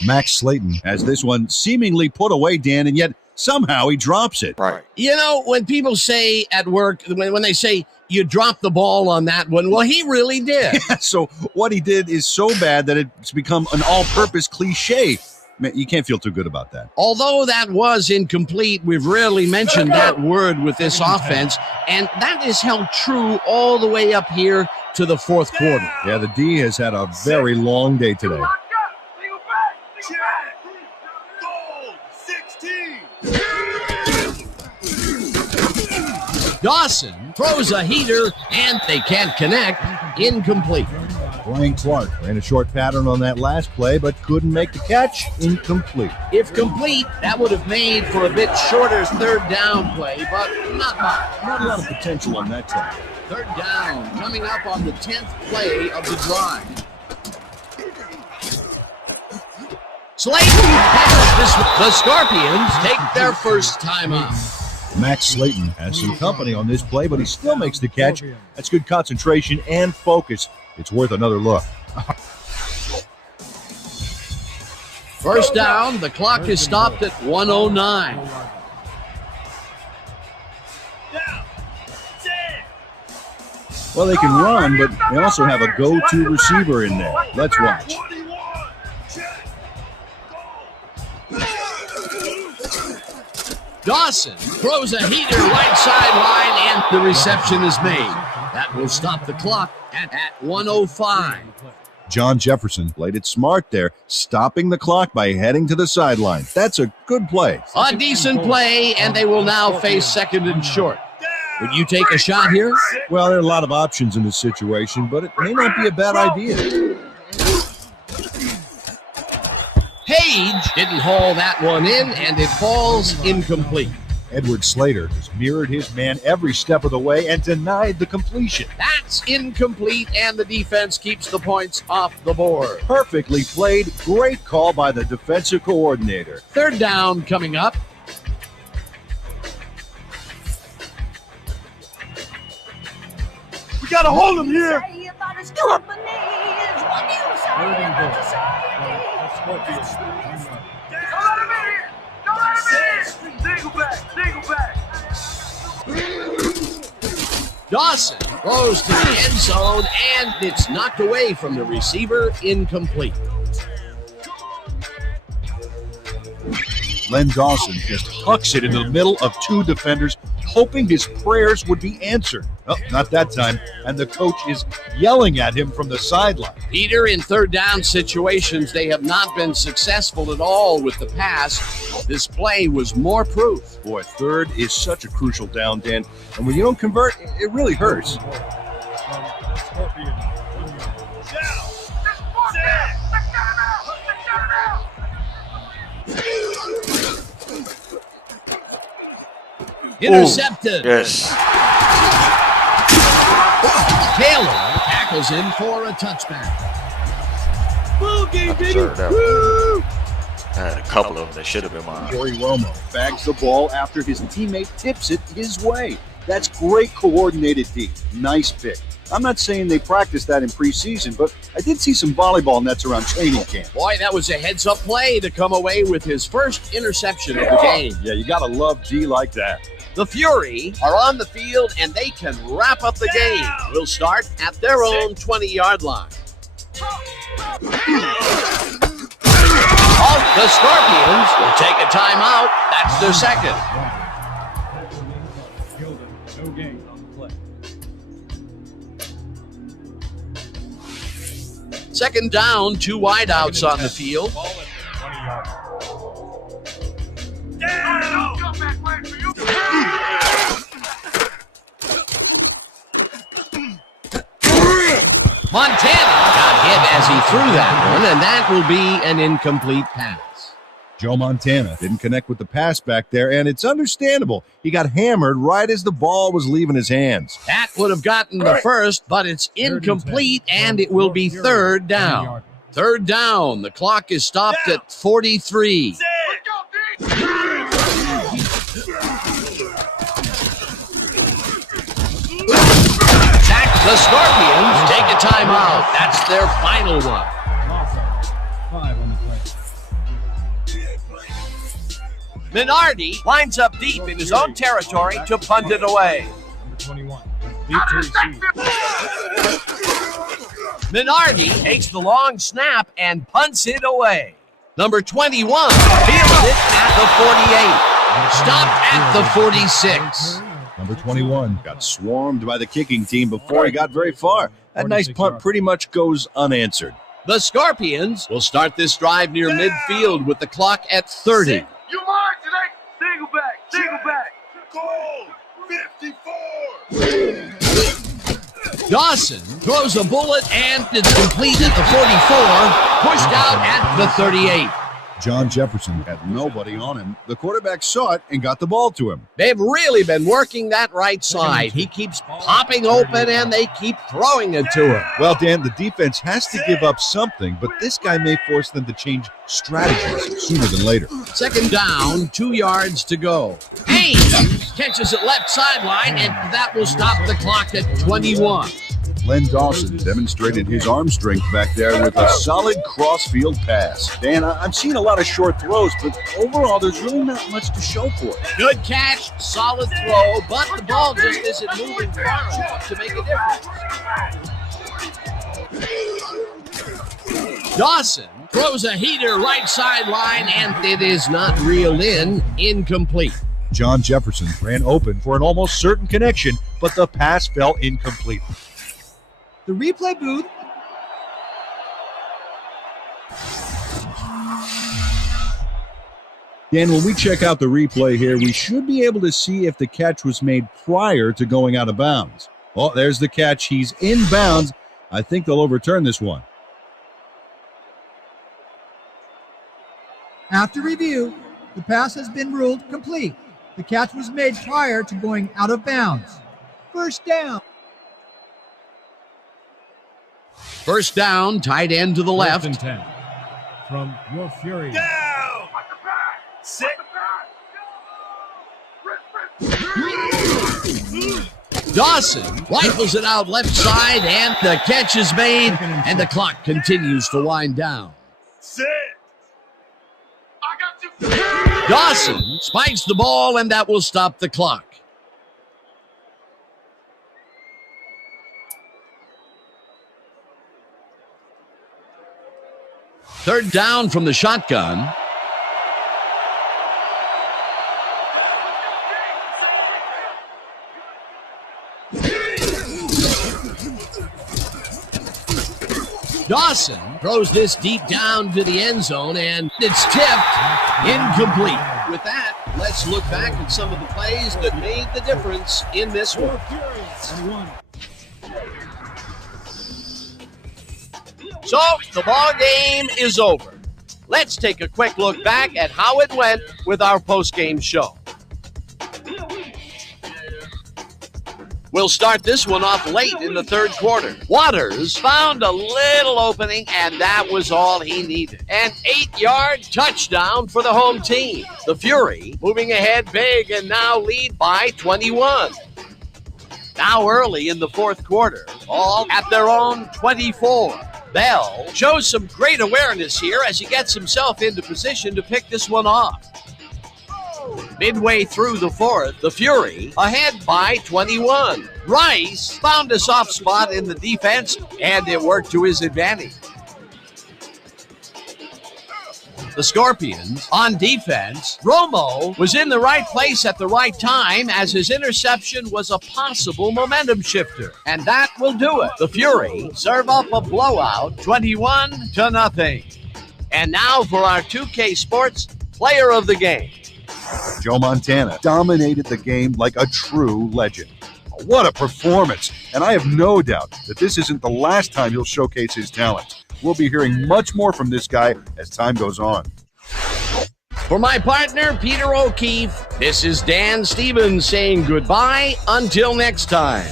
Max Slayton has this one seemingly put away, Dan, and yet somehow he drops it. Right. You know, when people say at work, when they say you dropped the ball on that one, well, he really did. So what he did is so bad that it's become an all-purpose cliche. Man, you can't feel too good about that. Although that was incomplete, we've rarely mentioned that word with this offense, and that is held true all the way up here to the fourth quarter. Yeah, the D has had a very long day today. Lock up. Single back. Single back. Goal. 16. Dawson throws a heater, and they can't connect. Incomplete. Brian Clark ran a short pattern on that last play, but couldn't make the catch. Incomplete. If complete, that would have made for a bit shorter third down play, but not much. Not a lot of potential on that try. Third down, coming up on the 10th play of the drive. Slayton has this. The Scorpions take their first time out. Max Slayton has some company on this play, but he still makes the catch. That's good concentration and focus. It's worth another look. First down, the clock is stopped at 1:09. Well, they can run, but they also have a go-to receiver in there. Let's watch. Dawson throws a heater right sideline, and the reception is made. That will stop the clock at 1:05. John Jefferson played it smart there, stopping the clock by heading to the sideline. That's a good play. A decent play, and they will now face second and short. Would you take a shot here? Well, there are a lot of options in this situation, but it may not be a bad idea. Page didn't haul that one in, and it falls incomplete. Edward Slater has mirrored his man every step of the way and denied the completion. That's incomplete, and the defense keeps the points off the board. Perfectly played. Great call by the defensive coordinator. Third down coming up. We gotta hold him here. Dawson throws to the end zone, and it's knocked away from the receiver, incomplete. Len Dawson just hucks it into the middle of two defenders, hoping his prayers would be answered. Oh, not that time, and the coach is yelling at him from the sideline. Peter, in third down situations, they have not been successful at all with the pass. This play was more proof. Boy, third is such a crucial down, Dan, and when you don't convert, it really hurts. Intercepted. Yes. Taylor tackles him for a touchback. Ball game, baby. Sure, that Woo! I had a couple of them that should have been mine. Joey Romo bags the ball after his teammate tips it his way. That's great coordinated D. Nice pick. I'm not saying they practiced that in preseason, but I did see some volleyball nets around training camp. Boy, that was a heads-up play to come away with his first interception of the game. Yeah, you gotta love D like that. The Fury are on the field, and they can wrap up the game. We'll start at their own 20-yard line. The Scorpions will take a timeout. That's their second. No gain on the play. Second down, two wideouts on the field. Ball at 20 yards. Montana got hit as he threw that one, and that will be an incomplete pass. Joe Montana didn't connect with the pass back there, and it's understandable. He got hammered right as the ball was leaving his hands. That would have gotten the first, but it's incomplete, and it will be third down. Third down. The clock is stopped at 43. The Scorpions take a timeout. That's their final one. 5 on the play. Minardi lines up deep in his own territory to punt it away. Number 21. Deep to receive. Minardi takes the long snap and punts it away. Number 21 fielded it at the 48. Stopped at the 46. Number 21 got swarmed by the kicking team before he got very far. That nice punt pretty much goes unanswered. The Scorpions will start this drive near midfield with the clock at 30. You mark today. Single back. Goal 54. Dawson throws a bullet, and it's complete at the 44, pushed out at the 38. John Jefferson had nobody on him. The quarterback saw it and got the ball to him. They've really been working that right side. He keeps popping open, and they keep throwing it to him. Well, Dan, the defense has to give up something, but this guy may force them to change strategies sooner than later. Second down, 2 yards to go. Haynes catches it left sideline, and that will stop the clock at 21. Len Dawson demonstrated his arm strength back there with a solid cross-field pass. Dan, I've seen a lot of short throws, but overall, there's really not much to show for it. Good catch, solid throw, but the ball just isn't moving far enough to make a difference. Dawson throws a heater right sideline, and it is not reeled in, incomplete. John Jefferson ran open for an almost certain connection, but the pass fell incomplete. The replay booth. Dan, when we check out the replay here, we should be able to see if the catch was made prior to going out of bounds. Oh, there's the catch. He's in bounds. I think they'll overturn this one. After review, the pass has been ruled complete. The catch was made prior to going out of bounds. First down. First down, tight end to the left. 10 from your Fury. Down! Sit. Dawson rifles it out left side, and the catch is made, and the clock continues to wind down. Sit. Dawson spikes the ball, and that will stop the clock. Third down from the shotgun. Dawson throws this deep down to the end zone, and it's tipped incomplete. With that, let's look back at some of the plays that made the difference in this one. So, the ball game is over. Let's take a quick look back at how it went with our post-game show. We'll start this one off late in the third quarter. Waters found a little opening, and that was all he needed. An 8-yard touchdown for the home team. The Fury moving ahead big and now lead by 21. Now early in the fourth quarter, all at their own 24. Bell shows some great awareness here as he gets himself into position to pick this one off. Midway through the fourth, the Fury ahead by 21. Rice found a soft spot in the defense, and it worked to his advantage. The Scorpions on defense. Romo was in the right place at the right time as his interception was a possible momentum shifter. And that will do it. The Fury serve up a blowout, 21-0. And now for our 2K Sports Player of the Game. Joe Montana dominated the game like a true legend. What a performance! And I have no doubt that this isn't the last time he'll showcase his talents. We'll be hearing much more from this guy as time goes on. For my partner, Peter O'Keefe, this is Dan Stevens saying goodbye until next time.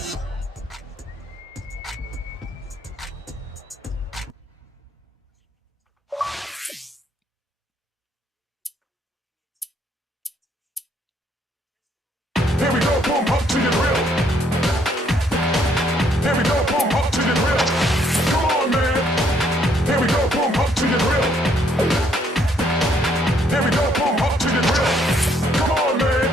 Here we go, boom, up to your grill. Here we go, boom, up to your grill. Come on, man. Here we go, boom, up to your grill. Here we go, boom, up to your grill. Come on, man.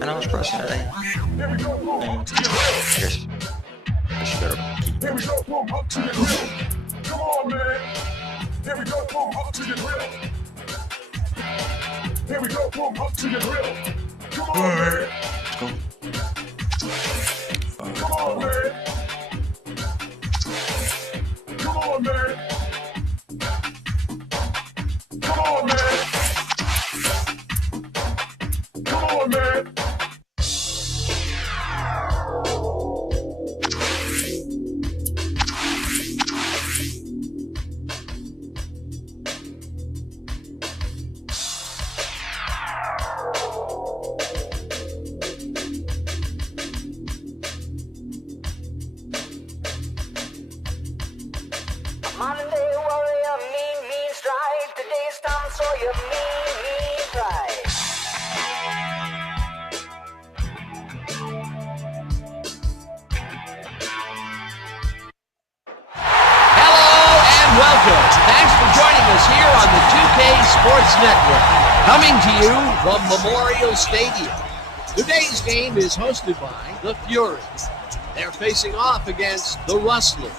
And I was pressing it. Here we go, boom, up to your grill. I should better keep. Here we go, boom, up to your grill. Come on, man. Here we go, boom, up to your grill. Here we go, boom, up to your grill. Come on, man. Let's go. Come on, man. Come on, man. Come on, man. Come on, man. Monday warrior, mean strike. Today's time, so you mean pride. Hello and welcome. Thanks for joining us here on the 2K Sports Network. Coming to you from Memorial Stadium. Today's game is hosted by the Fury. They're facing off against the Rustlers.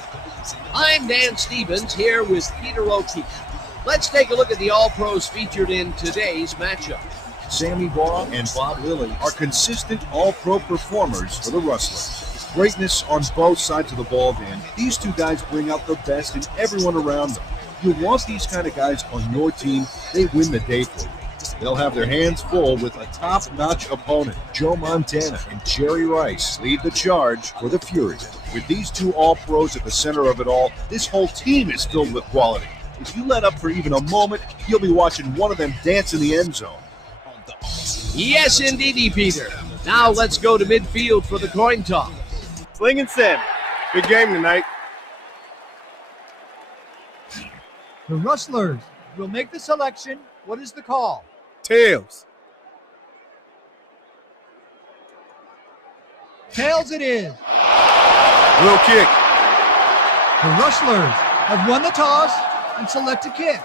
I'm Dan Stevens here with Peter O'Keefe. Let's take a look at the All-Pros featured in today's matchup. Sammy Baugh and Bob Lilly are consistent all-pro performers for the Rustlers. Greatness on both sides of the ball, Dan. These two guys bring out the best in everyone around them. You want these kind of guys on your team, they win the day for you. They'll have their hands full with a top-notch opponent. Joe Montana and Jerry Rice lead the charge for the Fury. With these two all-pros at the center of it all, this whole team is filled with quality. If you let up for even a moment, you'll be watching one of them dance in the end zone. Yes, indeedy, Peter. Now let's go to midfield for the coin toss. Sling and Sam. Big game tonight. The Rustlers will make the selection. What is the call? Tails. Tails it is. Little kick. The Rustlers have won the toss and select a kick.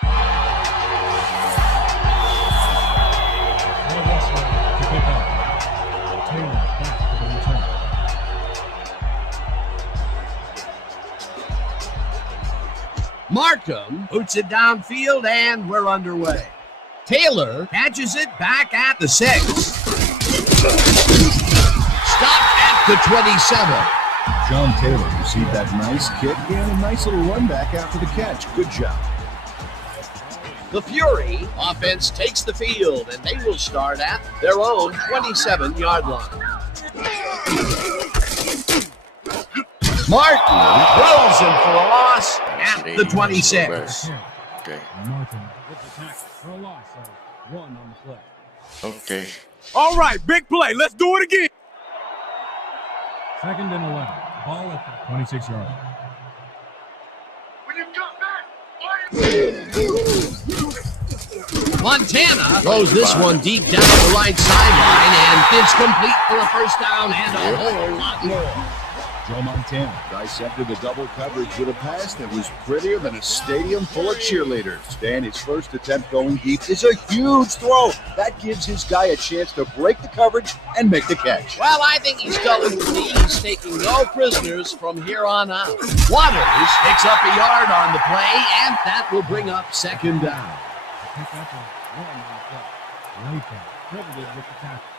The Rustler to pick up. Taylor back for the return. Markham boots it downfield, and we're underway. Taylor catches it back at the 6. Stopped at the 27. John Taylor received that nice kick and a nice little run back after the catch. Good job. The Fury offense takes the field, and they will start at their own 27-yard line. Martin throws him for a loss at the 26. Okay. Martin with the tackle for a loss of 1 on the play. Okay. All right, big play. Let's do it again. 2nd and 11. Ball at the 26-yard. Montana throws this one deep down the right sideline, and it's complete for a first down and a whole lot more. Joe Montana dissected the double coverage with a pass that was prettier than a stadium full of cheerleaders. Dan, his first attempt going deep is a huge throw. That gives his guy a chance to break the coverage and make the catch. Well, I think he's telling me he's taking no prisoners from here on out. Waters picks up a yard on the play, and that will bring up 2nd down. Pick up a 1 on the play. Lathan credited with the tackle.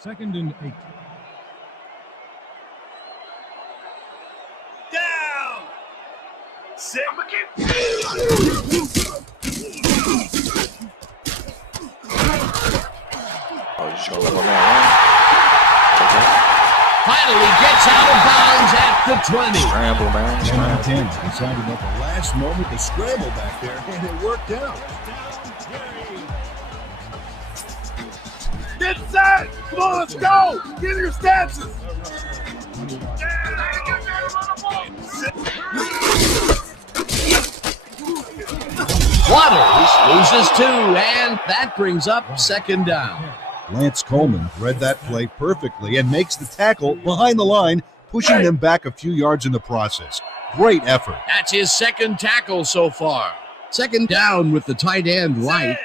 Second and 8. Down. Sit. Oh, you just gonna let my man run? Finally gets out of bounds at the 20. Scramble, man. Joe Scramble. Montana decided at the last moment to scramble back there, and it worked out. Get set. Come on, let's go. Get in your stances. Waters loses 2, and that brings up 2nd down. Lance Coleman read that play perfectly and makes the tackle behind the line, pushing them back a few yards in the process. Great effort. That's his 2nd tackle so far. 2nd down with the tight end right.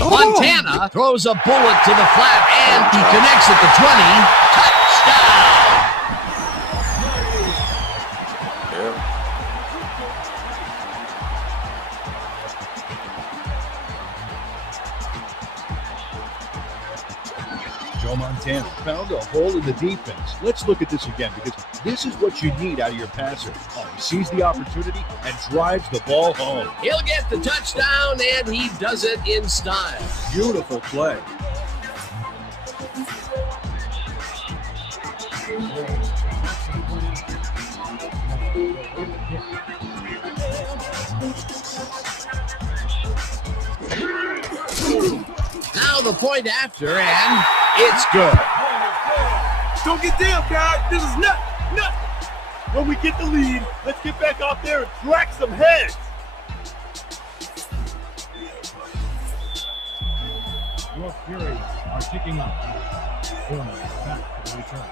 Montana throws a bullet to the flat, and he connects at the 20. Touchdown! Yeah. Joe Montana found a hole in the defense. Let's look at this again, because this is what you need out of your passer. Oh, he sees the opportunity and drives the ball home. He'll get the touchdown, and he does it in style. Beautiful play. the point after, and it's good. Don't get down, guys. This is nothing. When we get the lead, let's get back out there and crack some heads. Your Furies are kicking up. Corner back to the return.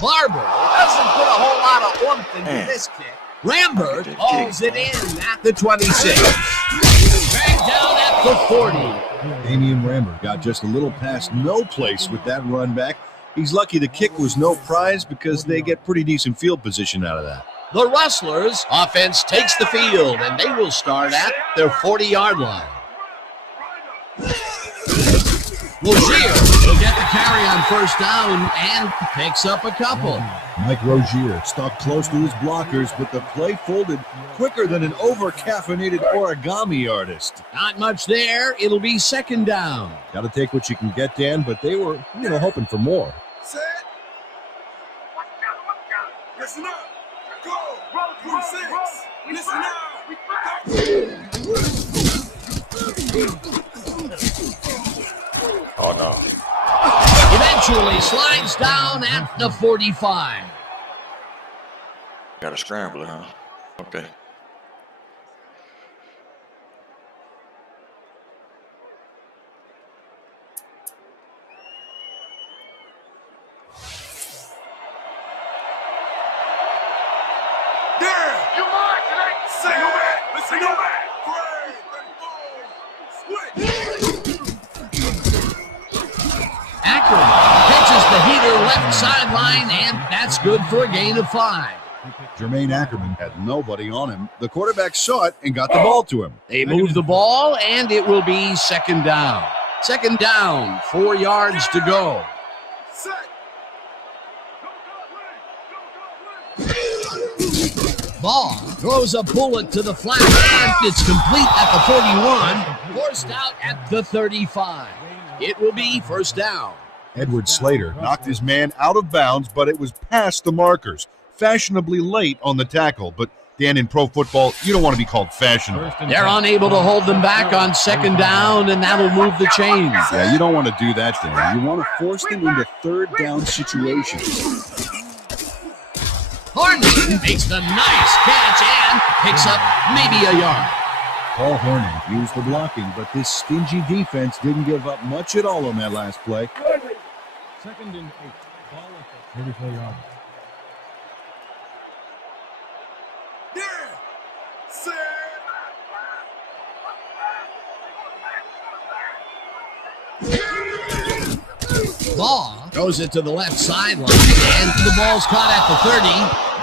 Barber doesn't put a whole lot of oomph into this kick. Lambert hauls it in at the 26. Dragged down at the 40. Damian Lambert got just a little past no place with that run back. He's lucky the kick was no prize because they get pretty decent field position out of that. The Rustlers' offense takes the field, and they will start at their 40-yard line. Rozier will get the carry on first down and picks up a couple. Mike Rozier stuck close to his blockers, but the play folded quicker than an over-caffeinated origami artist. Not much there. It'll be second down. Got to take what you can get, Dan, but they were, hoping for more. Set. Listen up. Go. 26. Listen up. Oh no. Eventually slides down at the 45. Got a scrambler, huh? Okay. Yeah. You mind tonight? Say no man. Listen no man. Ackerman catches the heater left sideline, and that's good for a gain of 5. Jermaine Ackerman had nobody on him. The quarterback saw it and got the ball to him. They move the ball, and it will be second down. Second down, 4 yards to go. Ball throws a bullet to the flat, and it's complete at the 41, forced out at the 35. It will be first down. Edward Slater knocked his man out of bounds, but it was past the markers. Fashionably late on the tackle, but Dan, in pro football, you don't want to be called fashionable. They're unable to hold them back on second down, and that'll move the chains. Yeah, you don't want to do that, Dan. You want to force them into third down situations. Horning makes the nice catch and picks up maybe a yard. Paul Horning used the blocking, but this stingy defense didn't give up much at all on that last play. Second and 8. Ball at the 34 yard. Ball throws it to the left sideline, and the ball's caught at the 30,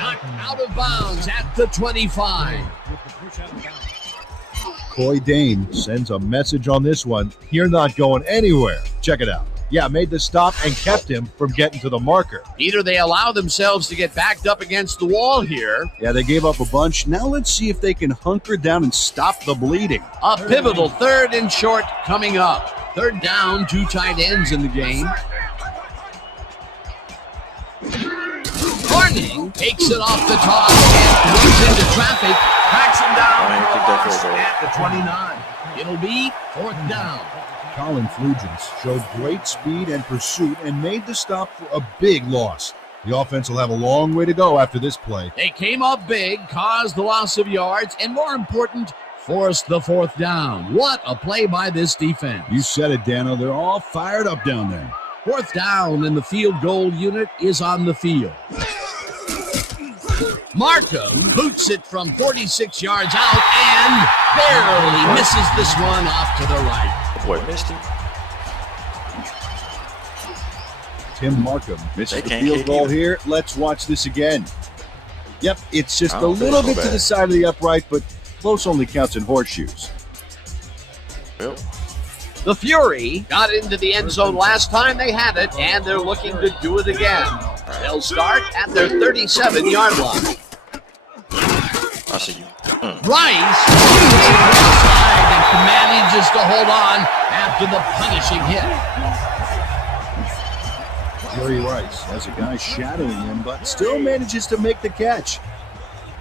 knocked out of bounds at the 25. Coy Dane sends a message on this one. You're not going anywhere. Check it out. Yeah, made the stop and kept him from getting to the marker. Either they allow themselves to get backed up against the wall here. Yeah, they gave up a bunch. Now let's see if they can hunker down and stop the bleeding. A pivotal third and short coming up. Third down, 2 tight ends in the game. Horning takes it off the top and runs into traffic, cracks him down at the 29. It'll be fourth down. Colin Flugents showed great speed and pursuit and made the stop for a big loss. The offense will have a long way to go after this play. They came up big, caused the loss of yards, and more important, forced the fourth down. What a play by this defense. You said it, Dano. They're all fired up down there. Fourth down, and the field goal unit is on the field. Markham boots it from 46 yards out and barely misses this one off to the right. Boy, missed him. Tim Markham misses the can't field hit goal him. here. Let's watch this again. Yep, it's just I a don't think little so bit to bad. the side of the upright, but close only counts in horseshoes. Well, The Fury got into the end zone last time they had it, and they're looking to do it again. They'll start at their 37-yard line. I see you. Rice shoots it outside and manages to hold on after the punishing hit. Jerry Rice has a guy shadowing him, but still manages to make the catch.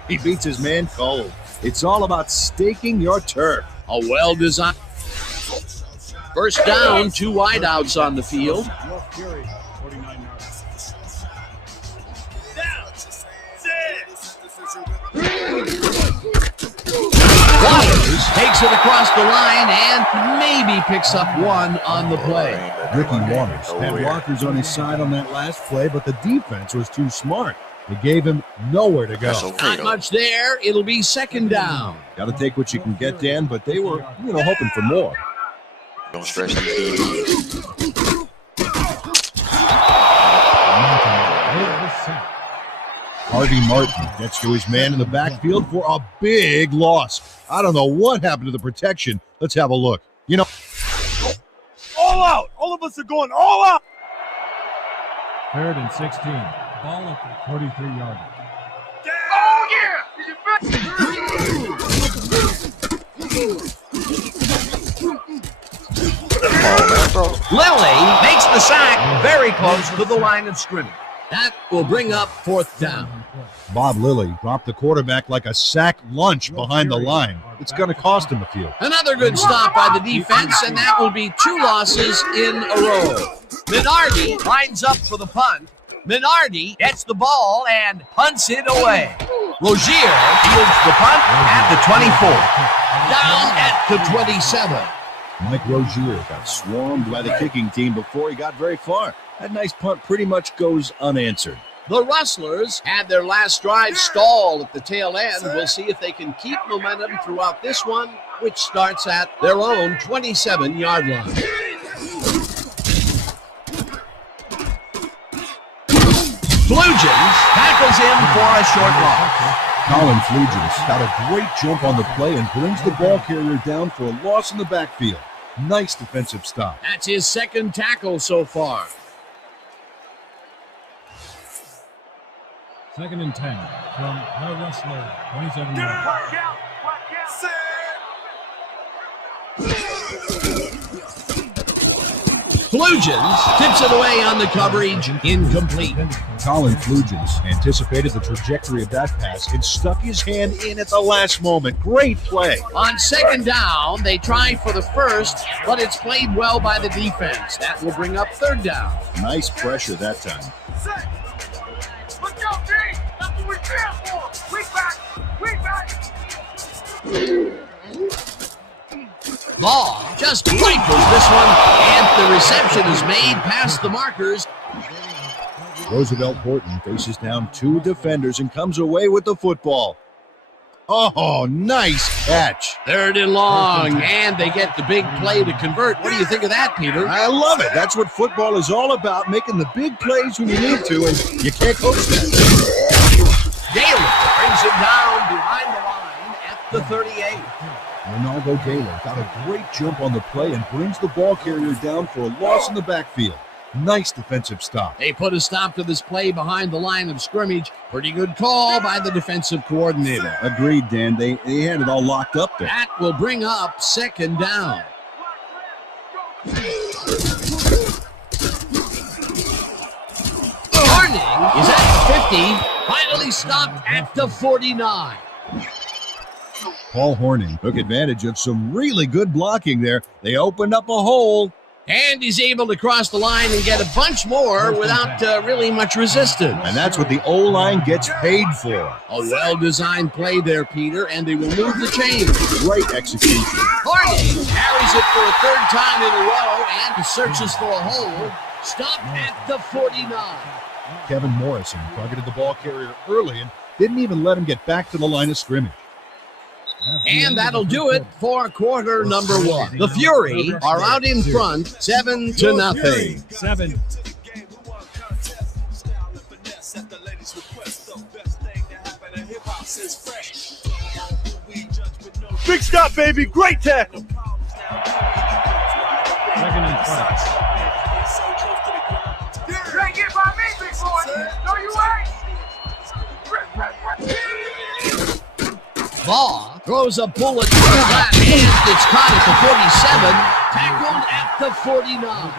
He beats his man cold. It's all about staking your turf. A well-designed first down, 2 wideouts on the field. Waters takes it across the line and maybe picks up 1 on the play. Ricky Waters had blockers on his side on that last play, but the defense was too smart. They gave him nowhere to go. Not much there. It'll be second down. Got to take what you can get, Dan, but they were, hoping for more. Don't stretch these DBs. Harvey Martin gets to his man in the backfield for a big loss. I don't know what happened to the protection. Let's have a look. All out. All of us are going all out. 3rd and 16. Ball at the 43-yard line. Oh, Lilly makes the sack very close to the line of scrimmage. That will bring up 4th down. Bob Lilly dropped the quarterback like a sack lunch behind the line. It's going to cost him a few. Another good stop by the defense, and that will be 2 losses in a row. Minardi lines up for the punt. Minardi gets the ball and punts it away. Rozier fields the punt at the 24. Down at the 27. Mike Rozier got swarmed by the kicking team before he got very far. That nice punt pretty much goes unanswered. The Rustlers had their last drive stall at the tail end. We'll see if they can keep momentum throughout this one, which starts at their own 27-yard line. Flugins tackles him for a short loss. Colin Flugins got a great jump on the play and brings the ball carrier down for a loss in the backfield. Nice defensive stop. That's his 2nd tackle so far. 2nd and 10 from the Rustler, 27 yards. Flugins tips it away on the coverage, incomplete. Colin Flugins anticipated the trajectory of that pass and stuck his hand in at the last moment. Great play. On 2nd down, they try for the first, but it's played well by the defense. That will bring up 3rd down. Nice pressure that time. Let's go, D! That's what we're here for! We back! Law just rifles this one, and the reception is made past the markers. Roosevelt Horton faces down 2 defenders and comes away with the football. Oh, nice catch. 3rd and long, and they get the big play to convert. What do you think of that, Peter? I love it. That's what football is all about, making the big plays when you need to, and you can't coach that. Gaylor brings him down behind the line at the 38. Ronaldo Gaylor got a great jump on the play and brings the ball carrier down for a loss in the backfield. Nice defensive stop. They put a stop to this play behind the line of scrimmage. Pretty good call by the defensive coordinator. Agreed, Dan. They had it all locked up there. That will bring up 2nd down. Ronin is at the 50, finally stopped at the 49. Paul Horning took advantage of some really good blocking there. They opened up a hole. And he's able to cross the line and get a bunch more without really much resistance. And that's what the O-line gets paid for. A well-designed play there, Peter, and they will move the chains. Great execution. Harding carries it for a 3rd time in a row and searches for a hole. Stopped at the 49. Kevin Morrison targeted the ball carrier early and didn't even let him get back to the line of scrimmage. And that'll do it for quarter number 1. The Fury are out in front, 7-0. 7. Big stop, baby. Great tackle. 2nd and 5. You ain't get by me, big boy! No, you ain't! Law throws a bullet to the flat, and it's caught at the 47, tackled at the 49.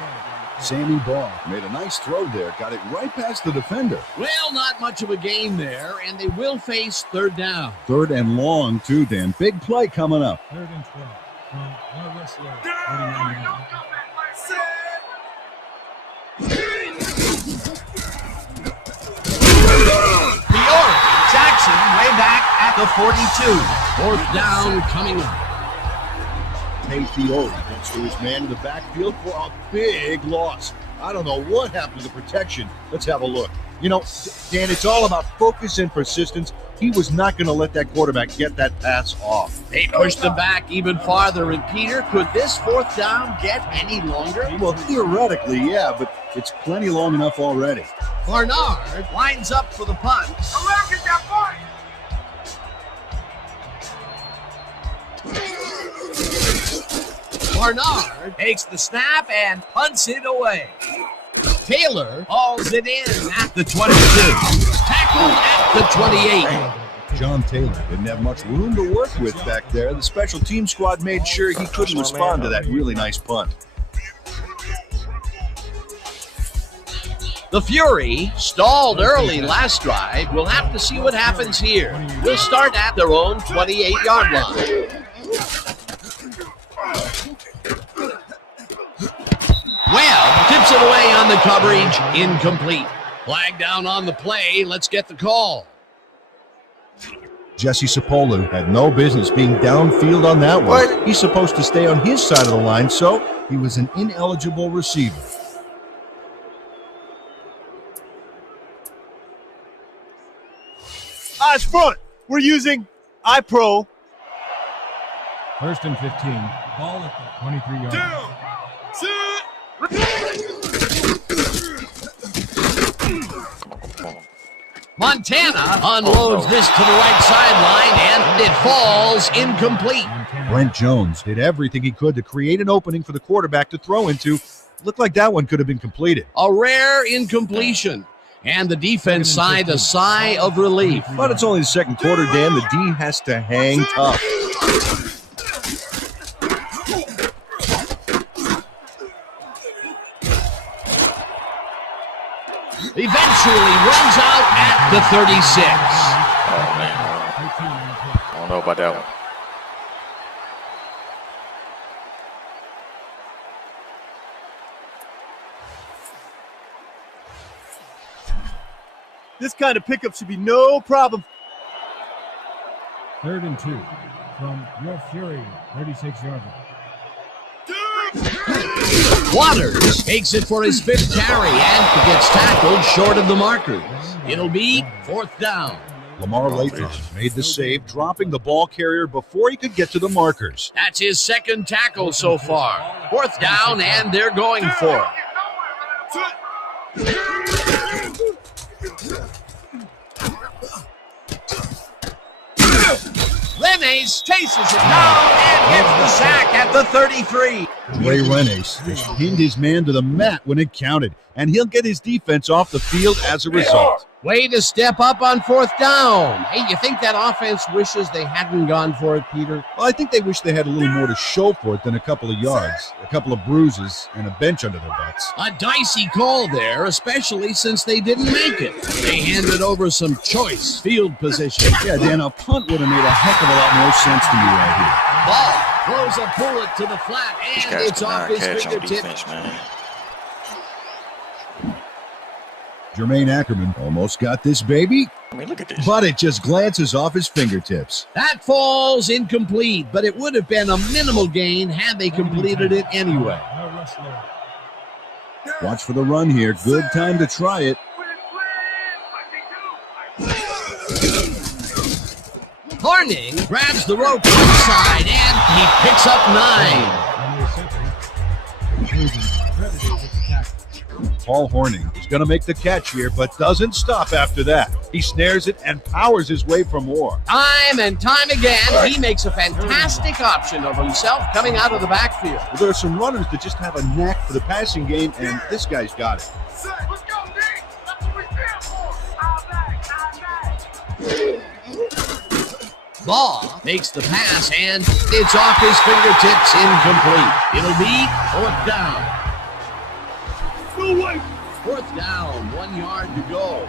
Sammy Baugh made a nice throw there, got it right past the defender. Well, not much of a gain there, and they will face third down. Third and long, too, Dan. Big play coming up. 3rd and 12 from your wrestler, 39 yards. Fiore, Jackson way back at the 42. 4th down coming up. Hey, Fiore gets to his man in the backfield for a big loss. I don't know what happened to the protection. Let's have a look. You know, Dan, it's all about focus and persistence. He was not going to let that quarterback get that pass off. They pushed them back even farther, and Peter, could this 4th down get any longer? Well, theoretically, yeah, but it's plenty long enough already. Barnard lines up for the punt. Barnard takes the snap and punts it away. Taylor hauls it in at the 22. Tackled at the 28. John Taylor didn't have much room to work with back there. The special team squad made sure he couldn't respond to that really nice punt. The Fury stalled early last drive. We'll have to see what happens here. We'll start at their own 28-yard line. Well, tips it away on the coverage, incomplete. Flag down on the play. Let's get the call. Jesse Sapolu had no business being downfield on that one. He's supposed to stay on his side of the line, so he was an ineligible receiver. Eyes front. We're using iPro. 1st and 15. Ball at the 23-yard line. Montana unloads this to the right sideline, and it falls incomplete. Brent Jones did everything he could to create an opening for the quarterback to throw into. Looked like that one could have been completed. A rare incompletion. And the defense sighed a sigh of relief. But it's only the second quarter, Dan. The D has to hang tough. Eventually runs out at the 36. Oh, man. I don't know about that one. This kind of pickup should be no problem. 3rd and 2 from your Fury, 36-yard line. Waters takes it for his 5th carry and gets tackled short of the markers. It'll be 4th down. Lamar Lathan made the save, dropping the ball carrier before he could get to the markers. That's his 2nd tackle so far. 4th down, and they're going for it. Renes chases it down and gets the sack at the 33. Ray Renes just pinned his man to the mat when it counted, and he'll get his defense off the field as a result. Way to step up on 4th down. Hey, you think that offense wishes they hadn't gone for it, Peter? Well, I think they wish they had a little more to show for it than a couple of yards, a couple of bruises, and a bench under their butts. A dicey call there, especially since they didn't make it. They handed over some choice field position. Yeah, Dan, a punt would have made a heck of a lot more sense to me right here. Ball throws a bullet to the flat, and it's off his fingertips. Defense, man. Jermaine Ackerman almost got this baby, I mean, look at this. but it just glances off his fingertips. That falls incomplete, but it would have been a minimal gain had they completed it anyway. Watch for the run here. Good time to try it. Horning grabs the rope inside, and he picks up 9. Paul Horning is going to make the catch here, but doesn't stop after that. He snares it and powers his way for more. Time and time again, he makes a fantastic option of himself coming out of the backfield. Well, there are some runners that just have a knack for the passing game, and this guy's got it. Let's go, D. That's what we stand for. All back, all back. Ball makes the pass, and it's off his fingertips, incomplete. It'll be 4th down. 1 yard to go.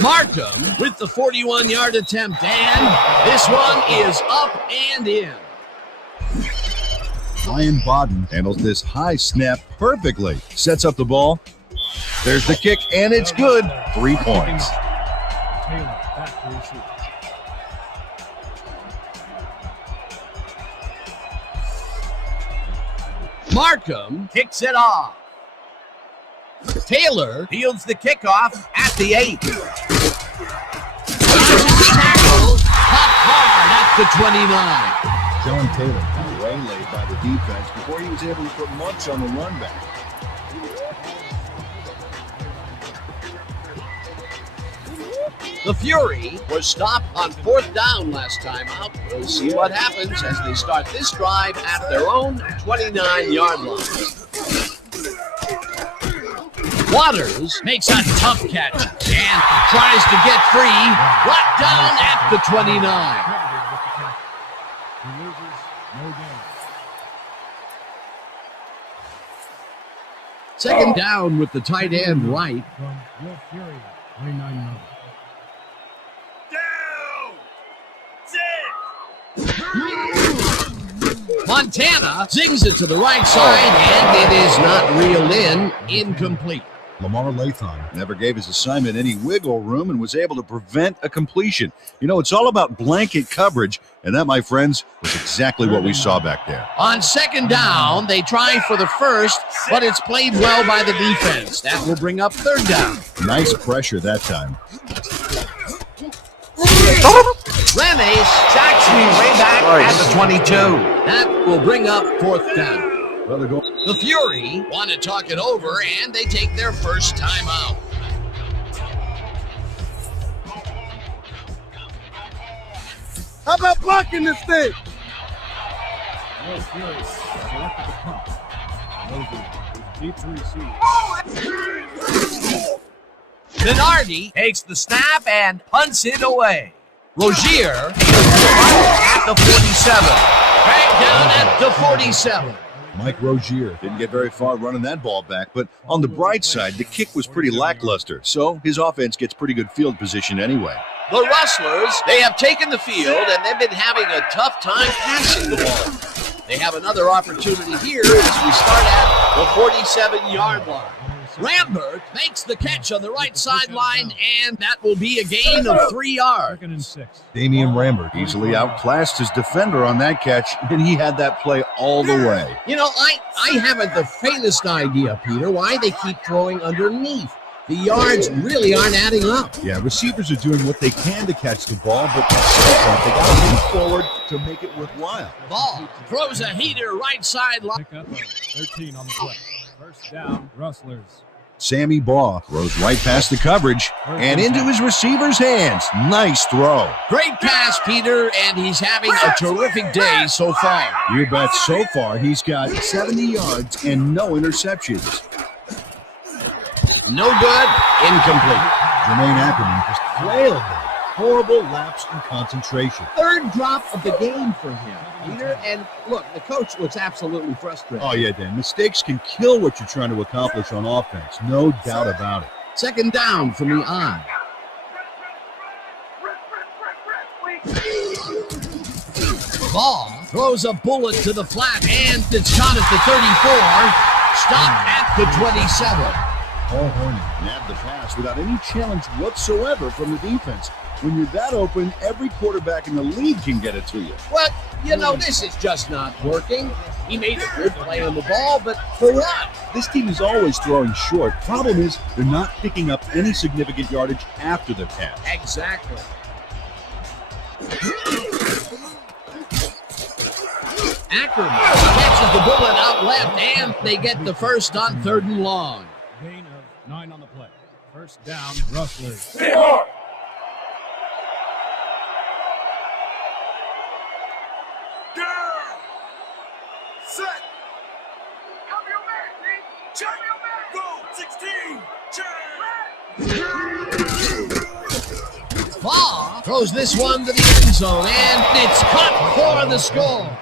Markham with the 41-yard attempt, and this one is up and in. Ryan Bodden handles this high snap perfectly. Sets up the ball. There's the kick, and it's good. 3 points. Taylor back to receive. Markham kicks it off. Taylor fields the kickoff at the 8. Tackle, caught hard at the 29. John Taylor got waylaid by the defense before he was able to put much on the run back. The Fury was stopped on 4th down last time out. We'll see what happens as they start this drive at their own 29-yard line. Waters makes a tough catch and tries to get free. Brought down at the 29. He loses no gain. Second down with the tight end right. From Will Fury, 29 yards. Montana zings it to the right side, and it is not reeled in. Incomplete. Lamar Lathon never gave his assignment any wiggle room and was able to prevent a completion. You know, it's all about blanket coverage, and that, my friends, was exactly what we saw back there. On second down, they try for the first, but it's played well by the defense. That will bring up 3rd down. Nice pressure that time. Rene sacks me way back at the 22. That will bring up 4th down. The Fury want to talk it over, and they take their first timeout. How about blocking this thing? Will Fury selected the punt. Moses is deep to receive. Minardi takes the snap and punts it away. Rozier at the 47. Back down at the 47. Mike Rozier didn't get very far running that ball back, but on the bright side, the kick was pretty lackluster, so his offense gets pretty good field position anyway. The Rustlers, they have taken the field, and they've been having a tough time passing the ball. They have another opportunity here as we start at the 47-yard line. Rambert makes the catch on the right sideline, and that will be a gain of 3 yards. 2nd and 6. Damian Rambert easily outclassed his defender on that catch, and he had that play all the way. You know, I haven't the faintest idea, Peter, why they keep throwing underneath. The yards really aren't adding up. Yeah, receivers are doing what they can to catch the ball, but at some point they got to move forward to make it worthwhile. Ball throws a heater right sideline. Pick up 13 on the play. First down, Rustlers. Sammy Baugh throws right past the coverage and into his receiver's hands. Nice throw. Great pass, Peter, and he's having a terrific day so far. You bet. So far, he's got 70 yards and no interceptions. No good. Incomplete. Jermaine Ackerman just flailed them. Horrible lapse in concentration. 3rd drop of the game for him, Peter. And look, the coach looks absolutely frustrated. Oh, yeah, Dan. Mistakes can kill what you're trying to accomplish on offense. No doubt about it. 2nd down from the I. Ball throws a bullet to the flat, and it's caught at the 34. Stopped at the 27. Paul Hornung nabbed the pass without any challenge whatsoever from the defense. When you're that open, every quarterback in the league can get it to you. Well, you know, this is just not working. He made a good play on the ball, but for what? This team is always throwing short. Problem is, they're not picking up any significant yardage after the pass. Exactly. Ackerman catches the bullet out left, and they get the first on 3rd and long. Gain of 9 on the play. First down, Rustlers. Set. Cover your man, Pete. Check. Go. 16. Check. Baugh throws this one to the end zone, and it's caught for the score.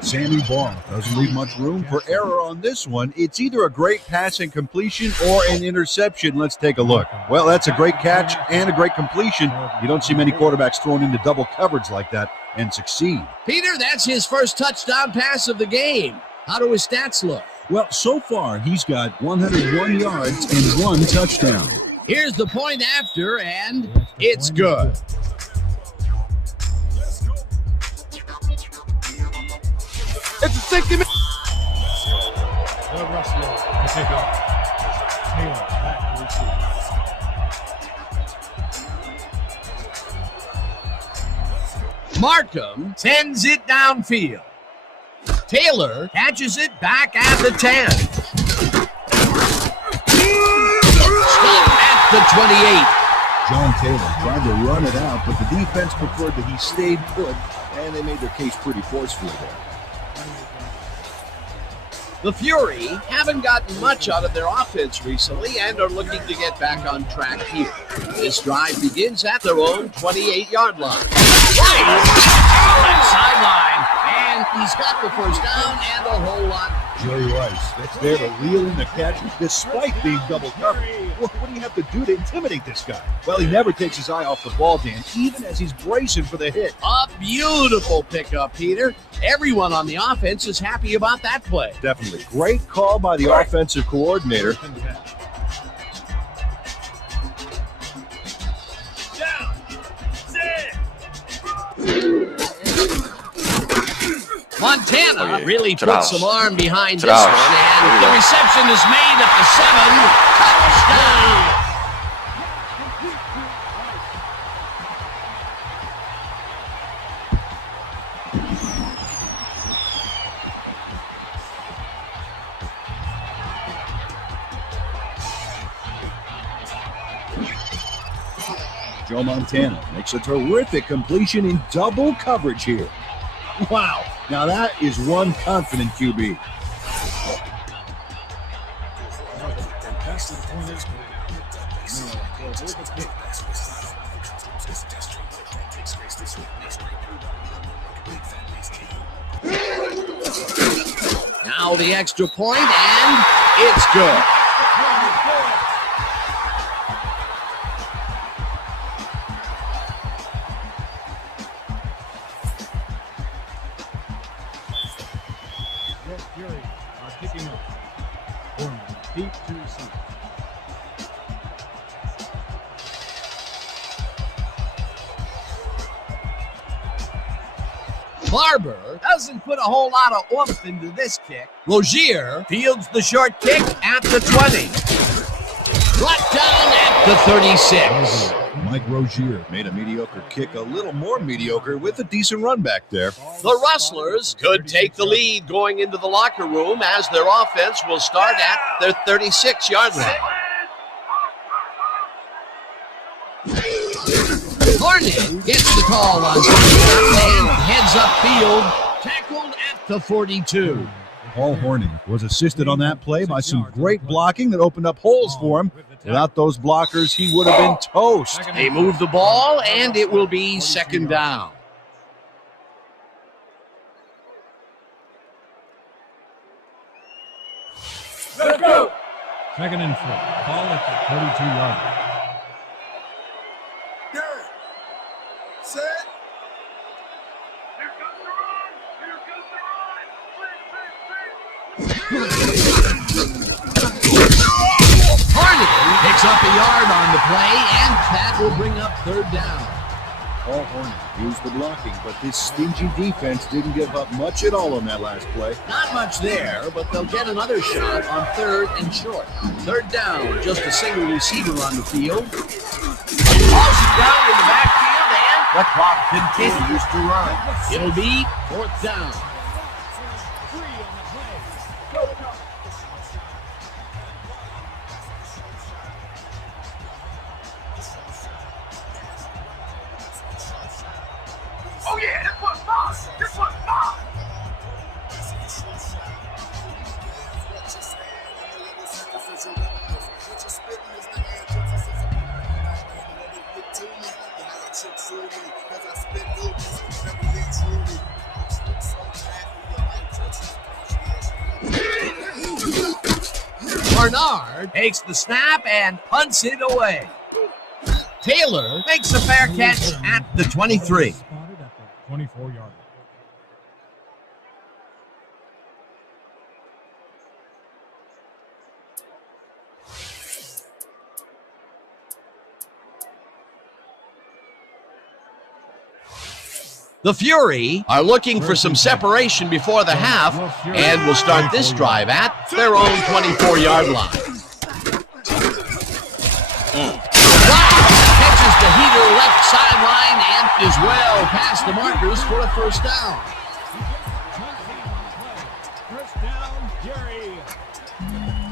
Sammy Baugh doesn't leave much room for error on this one. It's either a great pass and completion or an interception. Let's take a look. Well, that's a great catch and a great completion. You don't see many quarterbacks thrown into double coverage like that and succeed. Peter, that's his first touchdown pass of the game. How do his stats look? Well, so far, he's got 101 yards and 1 touchdown. Here's the point after, and it's good. It's a 60-minute. The Rustler to pick up. Taylor back to receive. Markham sends it downfield. Taylor catches it back at the 10. Stop at the 28. John Taylor tried to run it out, but the defense preferred that he stayed put, and they made their case pretty forcefully there. The Fury haven't gotten much out of their offense recently and are looking to get back on track here. This drive begins at their own 28-yard line. Left sideline, and he's got the first down and a whole lot. Jerry Rice gets there to reel in the catch despite being double covered. What do you have to do to intimidate this guy? Well, he never takes his eye off the ball, Dan, even as he's bracing for the hit. A beautiful pickup, Peter. Everyone on the offense is happy about that play. Definitely. Great call by the offensive coordinator. Montana really Sit put down. some arm behind Sit this down. one, and the reception is made at the 7. Touchdown! Joe Montana makes a terrific completion in double coverage here. Wow, now that is one confident QB. Now the extra point, and it's good. Fury are kicking off. Ronin deep to receive. Barber doesn't put a whole lot of oomph into this kick. Rozier fields the short kick at the 20. Brought down at the 36. Mike Rozier made a mediocre kick a little more mediocre with a decent run back there. The Rustlers could take the lead going into the locker room as their offense will start at their 36-yard line. Ronin gets the call on and heads upfield, tackled at the 42. Paul Horning was assisted on that play by some great blocking that opened up holes for him. Without those blockers, he would have been toast. They move the ball, and it will be second down. Let's go. Second and 4. Ball at the 32-yard line. Set. Harnigan picks up a yard on the play, and that will bring up third down. Paul Horning used the blocking, but this stingy defense didn't give up much at all on that last play. Not much there, but they'll get another shot on third and short. Third down, just a single receiver on the field. Balls it down in the backfield, and the clock continues to run. It'll be fourth down. Oh yeah, this one's mine. This one's mine. Bernard takes the snap and punts it away. Taylor makes a fair catch at the 23. Spotted at the 24-yard line. The Fury are looking for some separation before the half and will start this drive at their own 24-yard line. Catches the heater left sideline and is well past the markers for a first down. First down, Gary.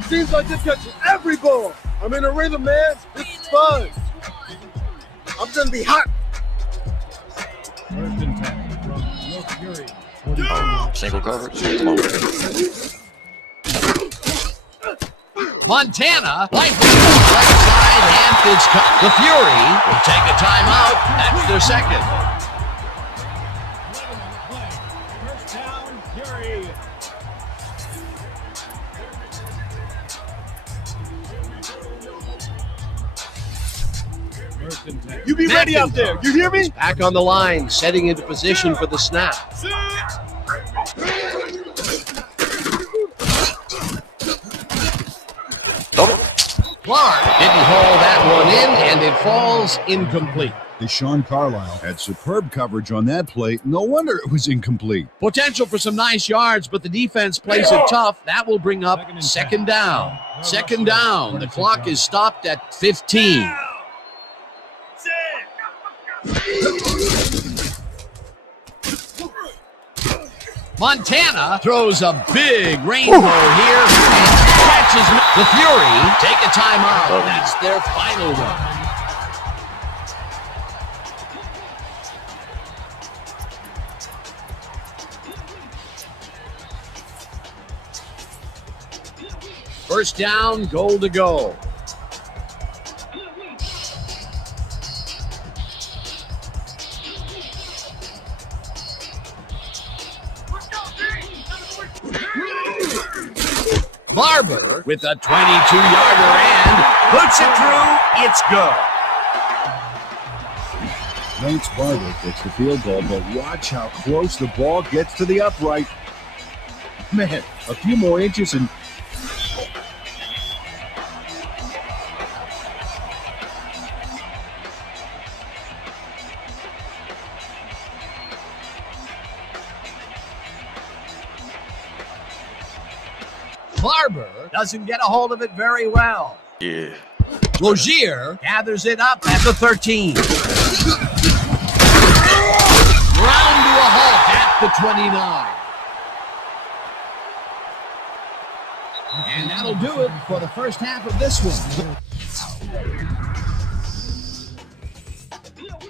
Seems like this catches every ball. I'm in a rhythm, man. This is fun. I'm gonna be hot. First and 10 from Will Fury. 44. Single coverage. Come on. Montana rifles left side and is cut. The Fury will take a timeout. That's their second. 11 on the play. First down, Gary. First and 10. You be ready out there. You hear me? Back on the line, setting into position for the snap. Clark didn't haul that one in, and it falls incomplete. Deshaun Carlisle had superb coverage on that play. No wonder it was incomplete. Potential for some nice yards, but the defense plays it tough. That will bring up second down. Second down. The clock is stopped at 15. Montana throws a big rainbow here and catches the Fury. Take a timeout. That's their final one. First down, goal to go. Barber with a 22-yarder and puts it through. It's good. Lance Barber gets the field goal, but watch how close the ball gets to the upright. Man, a few more inches and Barber doesn't get a hold of it very well. Yeah. Rozier gathers it up at the 13. Ground to a halt at the 29. And that'll do it for the first half of this one.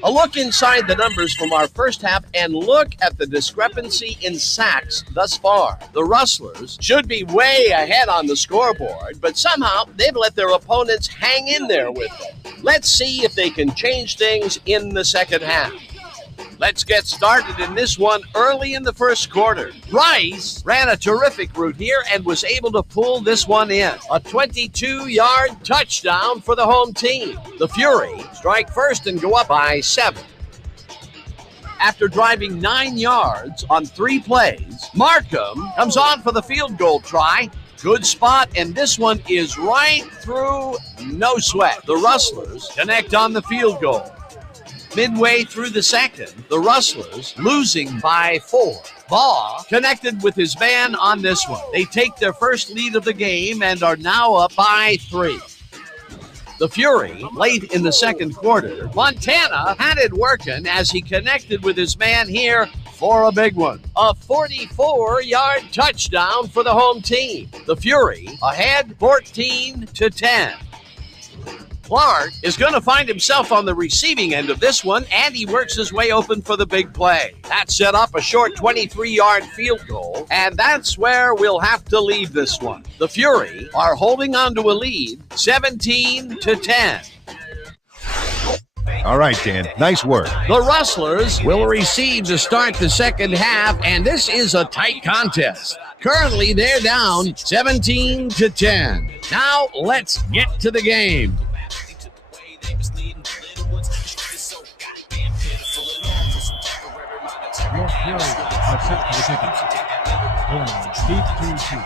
A look inside the numbers from our first half and look at the discrepancy in sacks thus far. The Rustlers should be way ahead on the scoreboard, but somehow they've let their opponents hang in there with them. Let's see if they can change things in the second half. Let's get started in this one early in the first quarter. Rice ran a terrific route here and was able to pull this one in. A 22-yard touchdown for the home team. The Fury strike first and go up by 7. After driving 9 yards on 3 plays, Markham comes on for the field goal try. Good spot, and this one is right through, no sweat. The Rustlers connect on the field goal. Midway through the second, the Rustlers losing by 4. Baugh connected with his man on this one. They take their first lead of the game and are now up by 3. The Fury, late in the second quarter, Montana had it working as he connected with his man here for a big one. A 44-yard touchdown for the home team. The Fury ahead 14-10. Clark is going to find himself on the receiving end of this one, and he works his way open for the big play. That set up a short 23-yard field goal, and that's where we'll have to leave this one. The Fury are holding on to a lead, 17-10. All right, Dan. Nice work. The Rustlers will receive to start the second half, and this is a tight contest. Currently, they're down 17-10. Now, let's get to the game. Your Fury are set for the kickoff. Ronin, deep 3-2.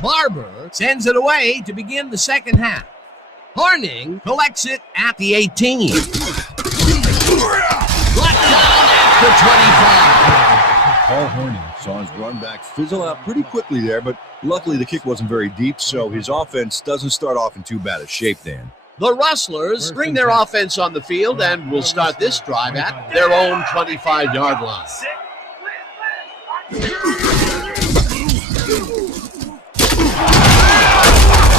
Barber sends it away to begin the second half. Horning collects it at the 18. Brought down at the 25. Paul Horning saw his run back fizzle out pretty quickly there, but luckily the kick wasn't very deep, so his offense doesn't start off in too bad a shape, Dan. The Rustlers bring their offense on the field and will start this drive at their own 25-yard line.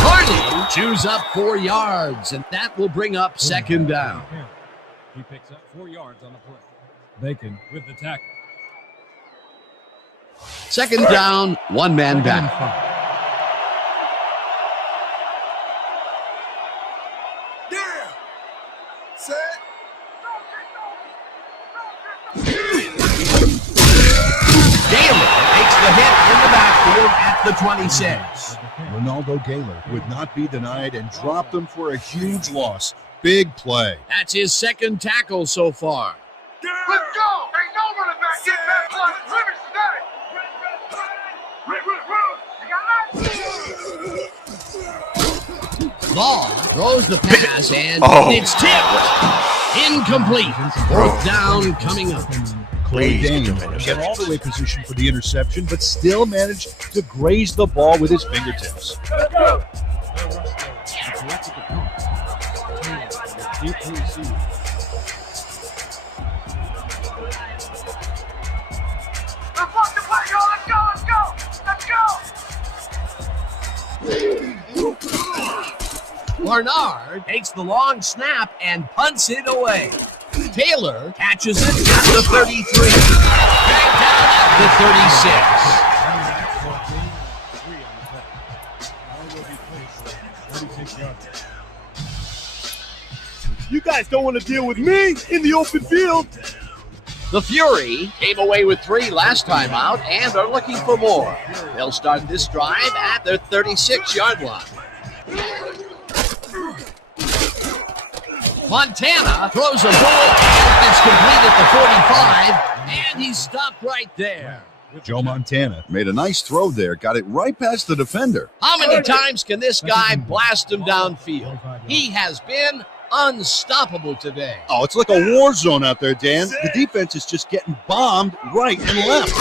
Horning chews up 4 yards, and that will bring up second down. He picks up 4 yards on the play. Bacon with the tackle. Second down, one man back. Gaylor takes the hit in the backfield at the 26. Ronaldo Gaylor would not be denied and dropped them for a huge loss. Big play. That's his second tackle so far. Let's go! Ain't no running back getting that blood scrimmage today. Ball throws the pass and it's tipped. Incomplete. Fourth down coming up. Clay Dane got all the way positioned for the interception, but still managed to graze the ball with his fingertips. Deep to receive. Let's walk the play, y'all. Let's go! Let's go! Let's go! Barnard takes the long snap and punts it away. Taylor catches it at the 33. Back down at the 36. You guys don't want to deal with me in the open field. The Fury came away with 3 last time out and are looking for more. They'll start this drive at their 36-yard line. Montana throws a ball and it's complete at the 45, and he's stopped right there. Joe Montana made a nice throw there, got it right past the defender. How many times can this guy blast him downfield? He has been unstoppable today. Oh, it's like a war zone out there, Dan. The defense is just getting bombed right and left.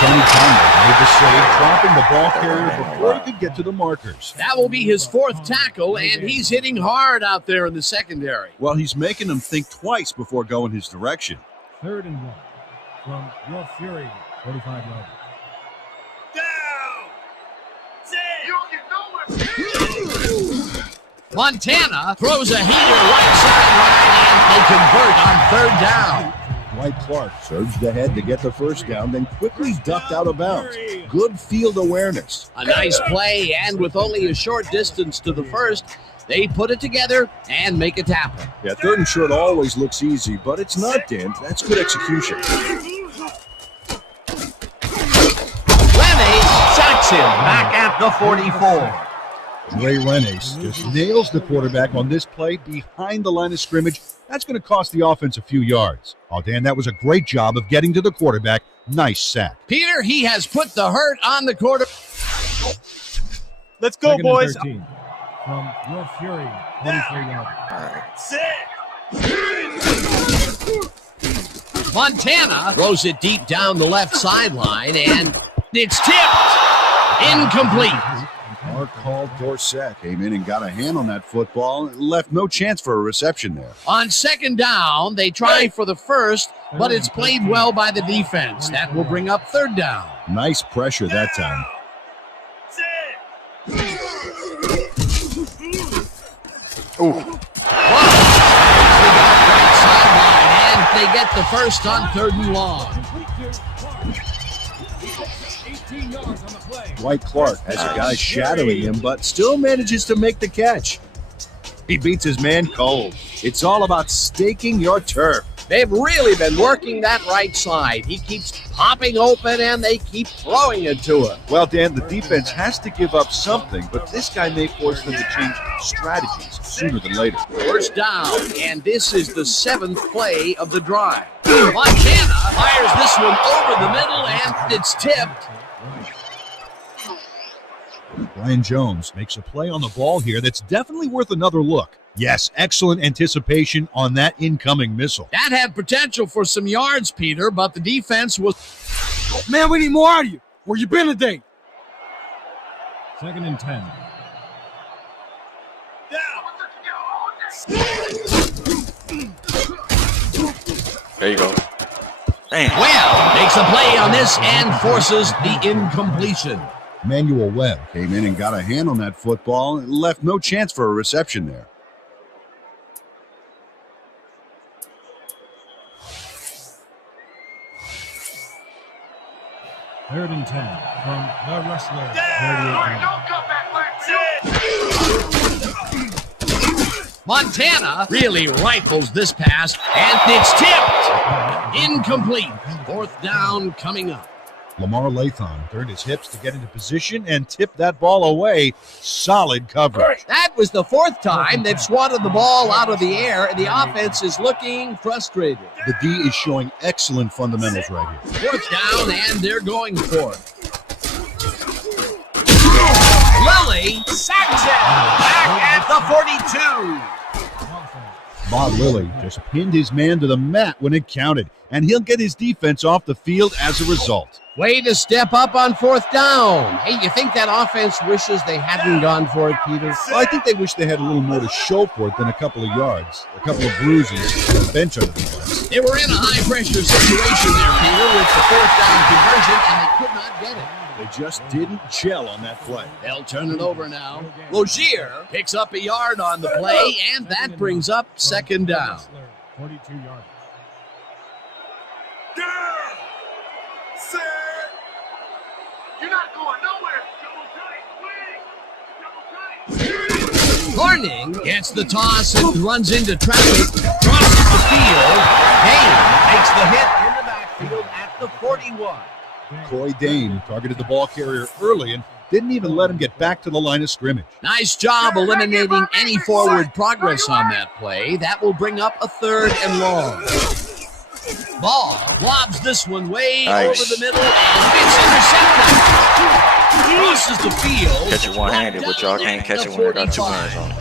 Tony Conley made the save, dropping the ball carrier before he could get to the markers. That will be his 4th tackle, and he's hitting hard out there in the secondary. Well, he's making them think twice before going his direction. 3rd and 1 from Your Fury, 45-yard. Montana throws a heater right sideline, and they convert on 3rd down. Dwight Clark surged ahead to get the first down, then quickly ducked out of bounds. Good field awareness. A nice play, and with only a short distance to the first, they put it together and make it happen. Yeah, 3rd and short always looks easy, but it's not, Dan. That's good execution. Lenny sacks him back at the 44. Ray Renes just nails the quarterback on this play behind the line of scrimmage. That's going to cost the offense a few yards. Oh, Dan, that was a great job of getting to the quarterback. Nice sack. Peter, he has put the hurt on the quarter. Let's go, 2nd boys. and 13 from Your Fury, 43-yard. Montana throws it deep down the left sideline, and it's tipped. Incomplete. Mark Hall Dorsett came in and got a hand on that football. Left no chance for a reception there. On 2nd down, they try for the first, but it's played well by the defense. That will bring up 3rd down. Nice pressure that time. Right sideline, and they get the first on 3rd and long. 15 yards on the play. Dwight Clark has a guy shadowing him, but still manages to make the catch. He beats his man cold. It's all about staking your turf. They've really been working that right side. He keeps popping open, and they keep throwing it to him. Well, Dan, the defense has to give up something, but this guy may force them to change strategies sooner than later. First down, and this is the 7th play of the drive. Montana fires this one over the middle, and it's tipped. Brian Jones makes a play on the ball here that's definitely worth another look. Yes, excellent anticipation on that incoming missile. That had potential for some yards, Peter, but the defense was... Man, we need more out of you. Where you been today? 2nd and 10. There you go. Damn. Well, makes a play on this and forces the incompletion. Emmanuel Webb came in and got a hand on that football and left no chance for a reception there. Third and 10 from the wrestler. 38. Montana really rifles this pass, and it's tipped. Incomplete. 4th down coming up. Lamar Latham turned his hips to get into position and tipped that ball away. Solid coverage. That was the 4th time they've swatted the ball out of the air, and the offense is looking frustrated. The D is showing excellent fundamentals right here. 4th down, and they're going for it. Lilly sacks it back at the 42. Bob Lilly just pinned his man to the mat when it counted, and he'll get his defense off the field as a result. Way to step up on 4th down. Hey, you think that offense wishes they hadn't gone for it, Peter? Well, I think they wish they had a little more to show for it than a couple of yards, a couple of bruises, and a bench under the place. They were in a high-pressure situation there, Peter, with the 4th down conversion, and they could not get it. They just didn't gel on that play. They'll turn it over now. Logier picks up a yard on the play, and that brings up 2nd down. 42 yards. You're not going nowhere. Double tight. Horning gets the toss and runs into traffic, crosses the field. Dane makes the hit in the backfield at the 41. Coy Dane targeted the ball carrier early and didn't even let him get back to the line of scrimmage. Nice job eliminating any forward progress on that play. That will bring up a 3rd and long. Ball lobs this one way over the middle, and it's intercepted. Crosses the field. Catch it one-handed, but y'all can't catch it when you got 2 hands on it.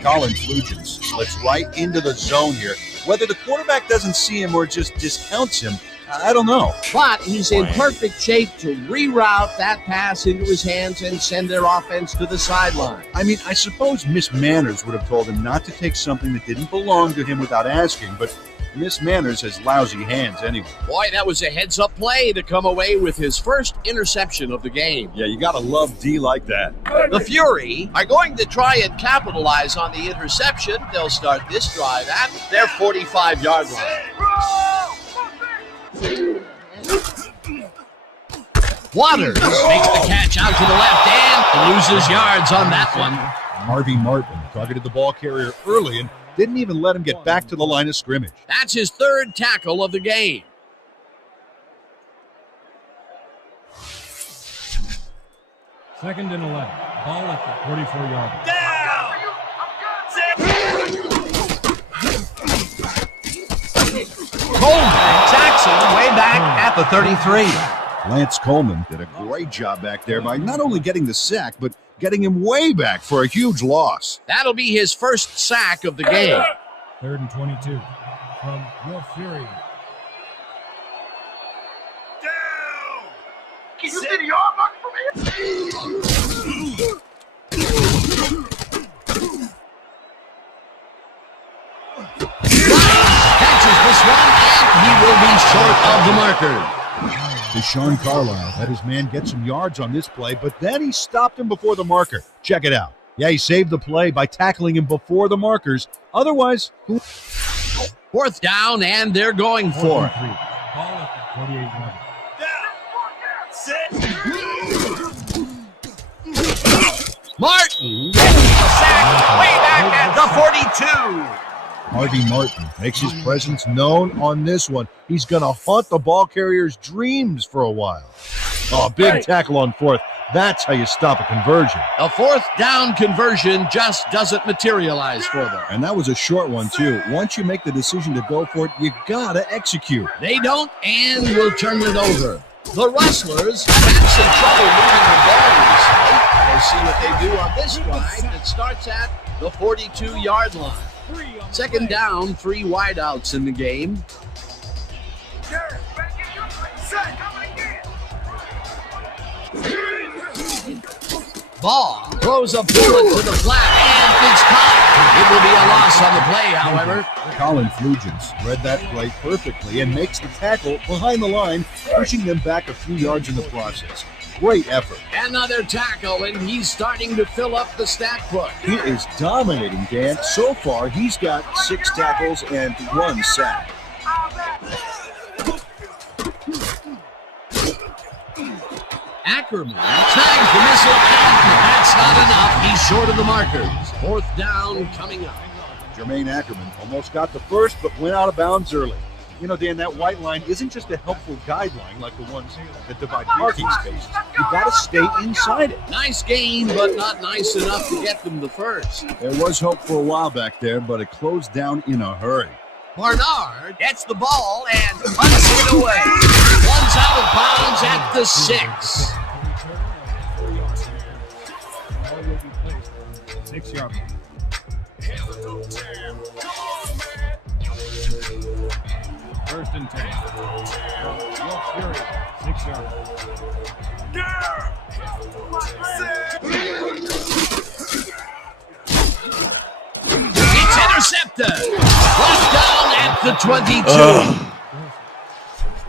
Colin Flugents slips right into the zone here. Whether the quarterback doesn't see him or just discounts him, I don't know. But he's in perfect shape to reroute that pass into his hands and send their offense to the sideline. I mean, I suppose Miss Manners would have told him not to take something that didn't belong to him without asking, but Miss Manners has lousy hands anyway. Boy, that was a heads-up play to come away with his first interception of the game. Yeah, you gotta love D like that. The Fury are going to try and capitalize on the interception. They'll start this drive at their 45-yard line. Waters makes the catch out to the left and loses yards on that one. Harvey Martin targeted the ball carrier early and didn't even let him get back to the line of scrimmage. That's his 3rd tackle of the game. Second and 11. Ball at the 44-yard line. Coleman attacks him way back at the 33. Lance Coleman did a great job back there by not only getting the sack, but getting him way back for a huge loss. That'll be his first sack of the game. 3rd and 22 from your Fury. Can you see the yard mark from here? Catches this one, and he will be short of the marker. Deshaun Carlisle had his man get some yards on this play, but then he stopped him before the marker. Check it out. Yeah, he saved the play by tackling him before the markers. Otherwise, 4th down, and they're going for it. Ball at the 48-yard. Martin gets the sack way back at the 42. Harvey Martin makes his presence known on this one. He's going to haunt the ball carrier's dreams for a while. Oh, big tackle on 4th. That's how you stop a conversion. A 4th down conversion just doesn't materialize for them. And that was a short one, too. Once you make the decision to go for it, you got to execute. They don't, and will turn it over. The Rustlers have had some trouble moving the ball recently. We'll see what they do on this drive that starts at the 42-yard line. 2nd down, 3 wideouts in the game. Ball throws a bullet to the flat and it's caught. It will be a loss on the play, however. Colin Flugents read that play perfectly and makes the tackle behind the line, pushing them back a few yards in the process. Great effort. Another tackle, and he's starting to fill up the stat book. He is dominating, Dan. So far, he's got 6 tackles and 1 sack. Ackerman snags the missile, and that's not enough. He's short of the markers. 4th down coming up. Jermaine Ackerman almost got the first, but went out of bounds early. You know, Dan, that white line isn't just a helpful guideline like the ones that divide parking spaces. You got to stay inside it. Nice gain, but not nice enough to get them the first. There was hope for a while back there, but it closed down in a hurry. Barnard gets the ball and punts it away. One's out of bounds at the 6. 6-yard line. First and 10. York Fury, 6-yard It's intercepted. Brought down at the 22.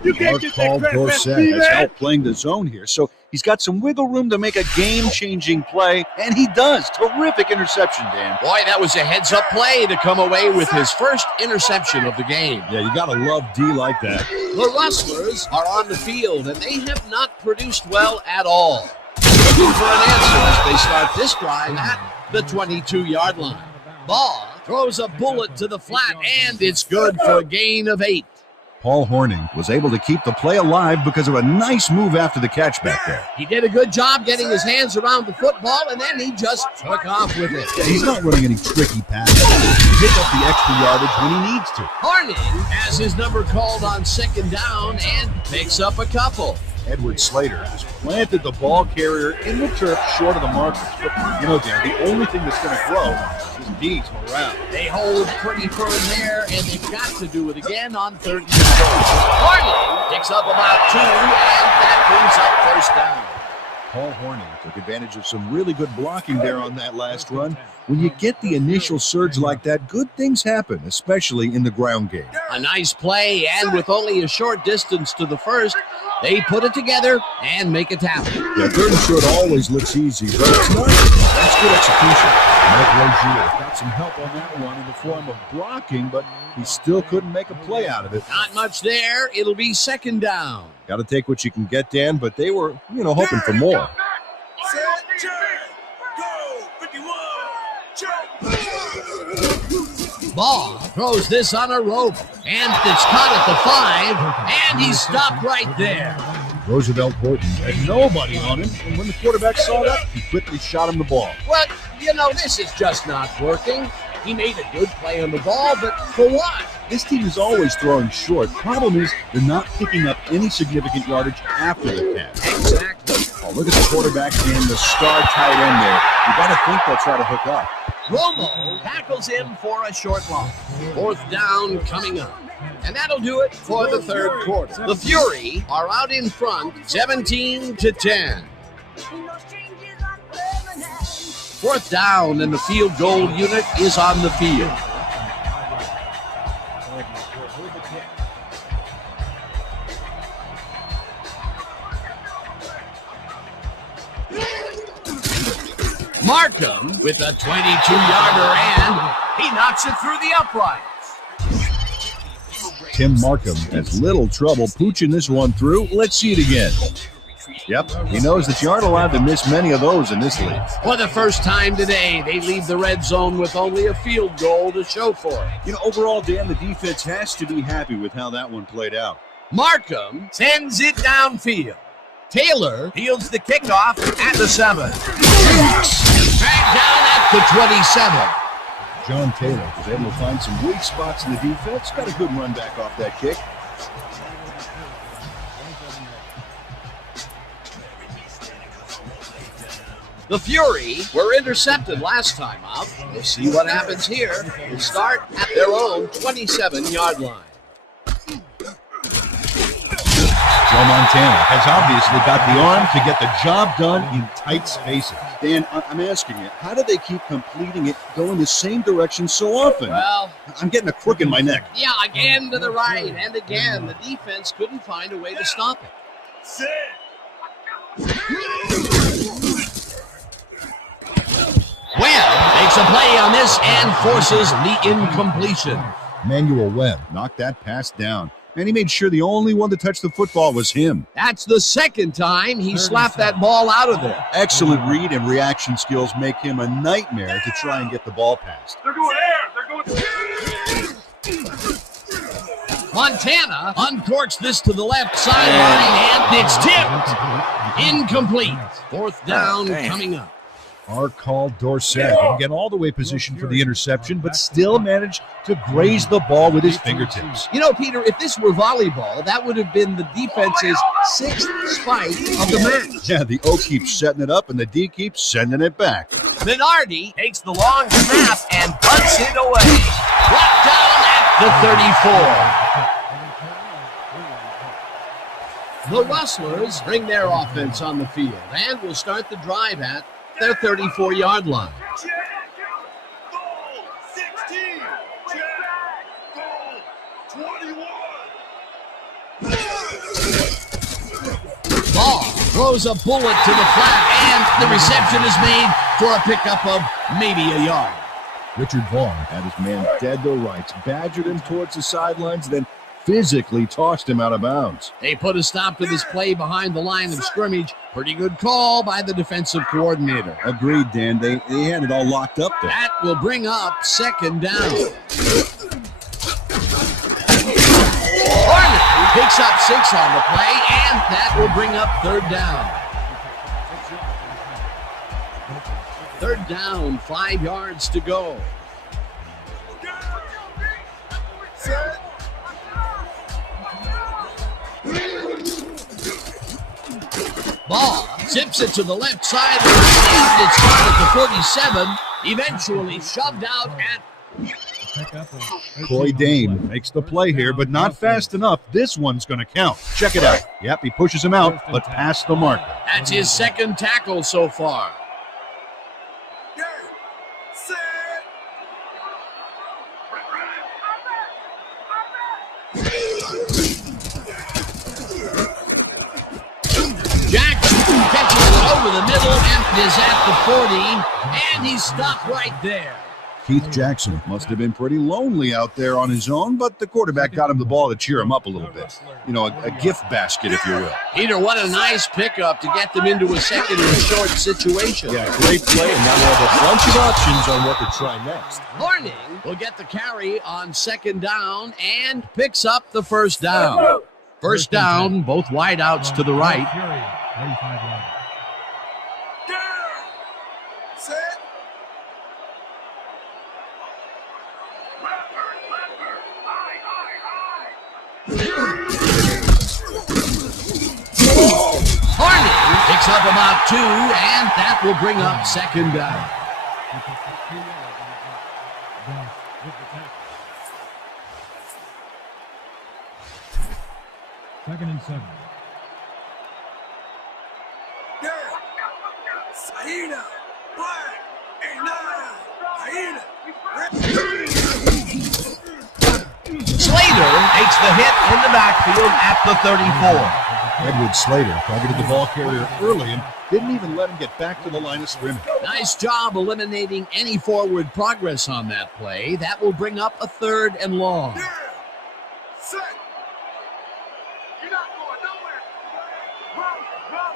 You can't Mark get called that crap Dorsett has helped playing the zone here, so he's got some wiggle room to make a game-changing play, and he does. Terrific interception, Dan. Boy, that was a heads-up play to come away with his first interception of the game. Yeah, you got to love D like that. The Rustlers are on the field, and they have not produced well at all. Looking for an answer as they start this drive at the 22-yard line. Ball throws a bullet to the flat, and it's good for a gain of 8. Paul Horning was able to keep the play alive because of a nice move after the catch back there. He did a good job getting his hands around the football, and then he just took off with it. Yeah, he's not running any tricky passes. He picked up the extra yardage when he needs to. Horning has his number called on 2nd down and picks up a couple. Edward Slater has planted the ball carrier in the turf short of the markers. But, you know, Dan, the only thing that's going to grow is D's morale. They hold pretty firm there, and they've got to do it again on 3rd and 4. Horning picks up about 2, and that brings up 1st down. Paul Horning took advantage of some really good blocking there on that last run. When you get the initial surge like that, good things happen, especially in the ground game. A nice play, and with only a short distance to the first, they put it together and make it happen. Yeah, 3rd and short always looks easy, but it's not. That's good execution. Mike Rozier got some help on that one in the form of blocking, but he still couldn't make a play out of it. Not much there. It'll be 2nd down. Got to take what you can get, Dan, but they were, hoping for more. Ball throws this on a rope, and it's caught at the 5, and he's stopped right there. Roosevelt Horton had nobody on him, and when the quarterback saw that, he quickly shot him the ball. Well, this is just not working. He made a good play on the ball, but for what? This team is always throwing short. Problem is, they're not picking up any significant yardage after the catch. Exactly. Oh, look at the quarterback and the star tight end there. You got to think they'll try to hook up. Romo tackles him for a short loss. 4th down coming up. And that'll do it for the 3rd quarter. The Fury are out in front, 17-10. 4th down, and the field goal unit is on the field. Markham with a 22-yarder, and he knocks it through the uprights. Tim Markham has little trouble pooching this one through. Let's see it again. Yep, he knows that you aren't allowed to miss many of those in this league. For the first time today, they leave the red zone with only a field goal to show for it. You know, overall, Dan, the defense has to be happy with how that one played out. Markham sends it downfield. Taylor fields the kickoff at the 7. Dragged down at the 27. John Taylor was able to find some weak spots in the defense. Got a good run back off that kick. The Fury were intercepted last time out. We'll see what happens here. They start at their own 27-yard line. Joe Montana has obviously got the arm to get the job done in tight spaces. Dan, I'm asking you, how do they keep completing it going the same direction so often? Well, I'm getting a crook in my neck. yeah, again to the right, and again, the defense couldn't find a way to stop it. Webb makes a play on this and forces the incompletion. Emmanuel Webb knocked that pass down, and he made sure the only one to touch the football was him. That's the second time he slapped that ball out of there. Excellent read and reaction skills make him a nightmare to try and get the ball past. They're going air. They're going. Montana uncorks this to the left sideline, and it's tipped. Incomplete. Fourth down coming up. Our call Dorsett didn't get all the way positioned for the interception, but still managed to graze the ball with his fingertips. You know, Peter, if this were volleyball, that would have been the defense's 6th spike of the match. Yeah, the O keeps setting it up, and the D keeps sending it back. Minardi takes the long snap and punts it away. Brought down at the 34. The Rustlers bring their offense on the field and will start the drive at their 34-yard line. Check. Goal. 16. Check. Goal. 21. Ball throws a bullet to the flat, and the reception is made for a pickup of maybe a yard. Richard Vaughn had his man dead to rights, badgered him towards the sidelines, then physically tossed him out of bounds. They put a stop to this play behind the line of scrimmage. Pretty good call by the defensive coordinator. Agreed, Dan. They had it all locked up there. That will bring up second down. Ronin picks up 6 on the play, and that will bring up third down. Third down, 5 yards to go. Ball zips it to the left side of the field. It's caught at the 47, eventually shoved out at... Coy Dane makes the play here, but not fast enough. This one's going to count. Check it out. Yep, he pushes him out, but past the marker. That's his second tackle so far. Jackson catches it over the middle and is at the 40, and he's stopped right there. Keith Jackson must have been pretty lonely out there on his own, but the quarterback got him the ball to cheer him up a little bit. You know, a gift basket, if you will. Peter, what a nice pickup to get them into a second and short situation. Yeah, great play, and now they have a bunch of options on what to try next. Ronin will get the carry on second down and picks up the first down. First down, both wideouts to the right. Ronin picks up about 2, and that will bring up second down. Second and 7. Slater takes the hit in the backfield at the 34. Edward Slater targeted the ball carrier early and didn't even let him get back to the line of scrimmage. Nice job eliminating any forward progress on that play. That will bring up a third and long. Set. You're not going nowhere. Run, run,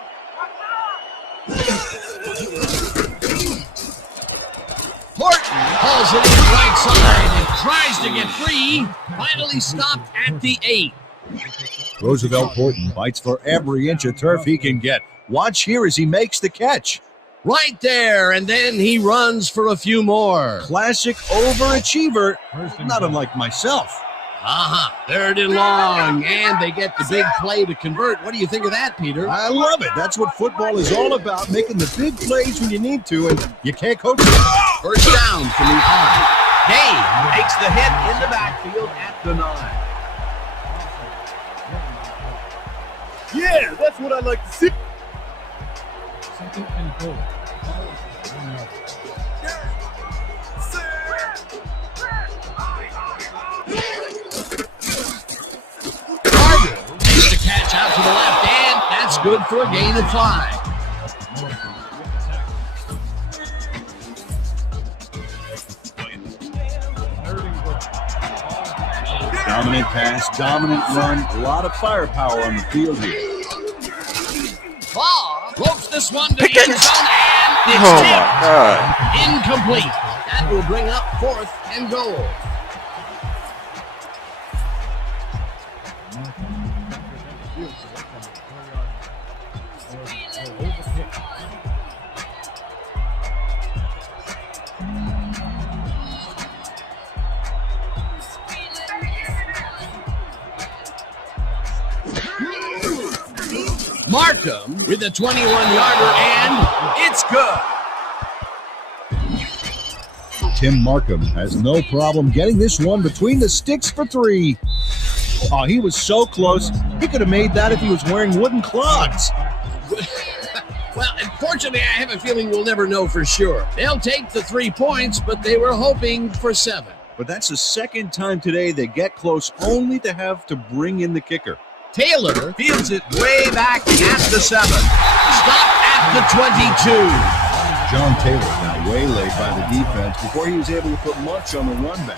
Horton pulls it in right side and tries to get free. Finally stopped at the 8. Roosevelt Horton fights for every inch of turf he can get. Watch here as he makes the catch. Right there, and then he runs for a few more. Classic overachiever, not unlike myself. Third and long, and they get the big play to convert. What do you think of that, Peter? I love it. That's what football is all about, making the big plays when you need to, and you can't coach it. First down from the line. Dave makes the hit in the backfield at the 9. Yeah, that's what I like to see. Second and goal. Carter makes the catch out to the left, and that's good for a gain of 5. Dominant pass, dominant run, a lot of firepower on the field here. Ball ropes this one to the end zone, and it's Oh my tipped. God. Incomplete. That will bring up 4th and goal. Markham with a 21-yarder, and it's good. Tim Markham has no problem getting this one between the sticks for 3. Oh, he was so close. He could have made that if he was wearing wooden clogs. Well, unfortunately, I have a feeling we'll never know for sure. They'll take the 3 points, but they were hoping for 7. But that's the second time today they get close only to have to bring in the kicker. Taylor fields it way back at the 7. Stopped at the 22. John Taylor got waylaid by the defense before he was able to put much on the run back.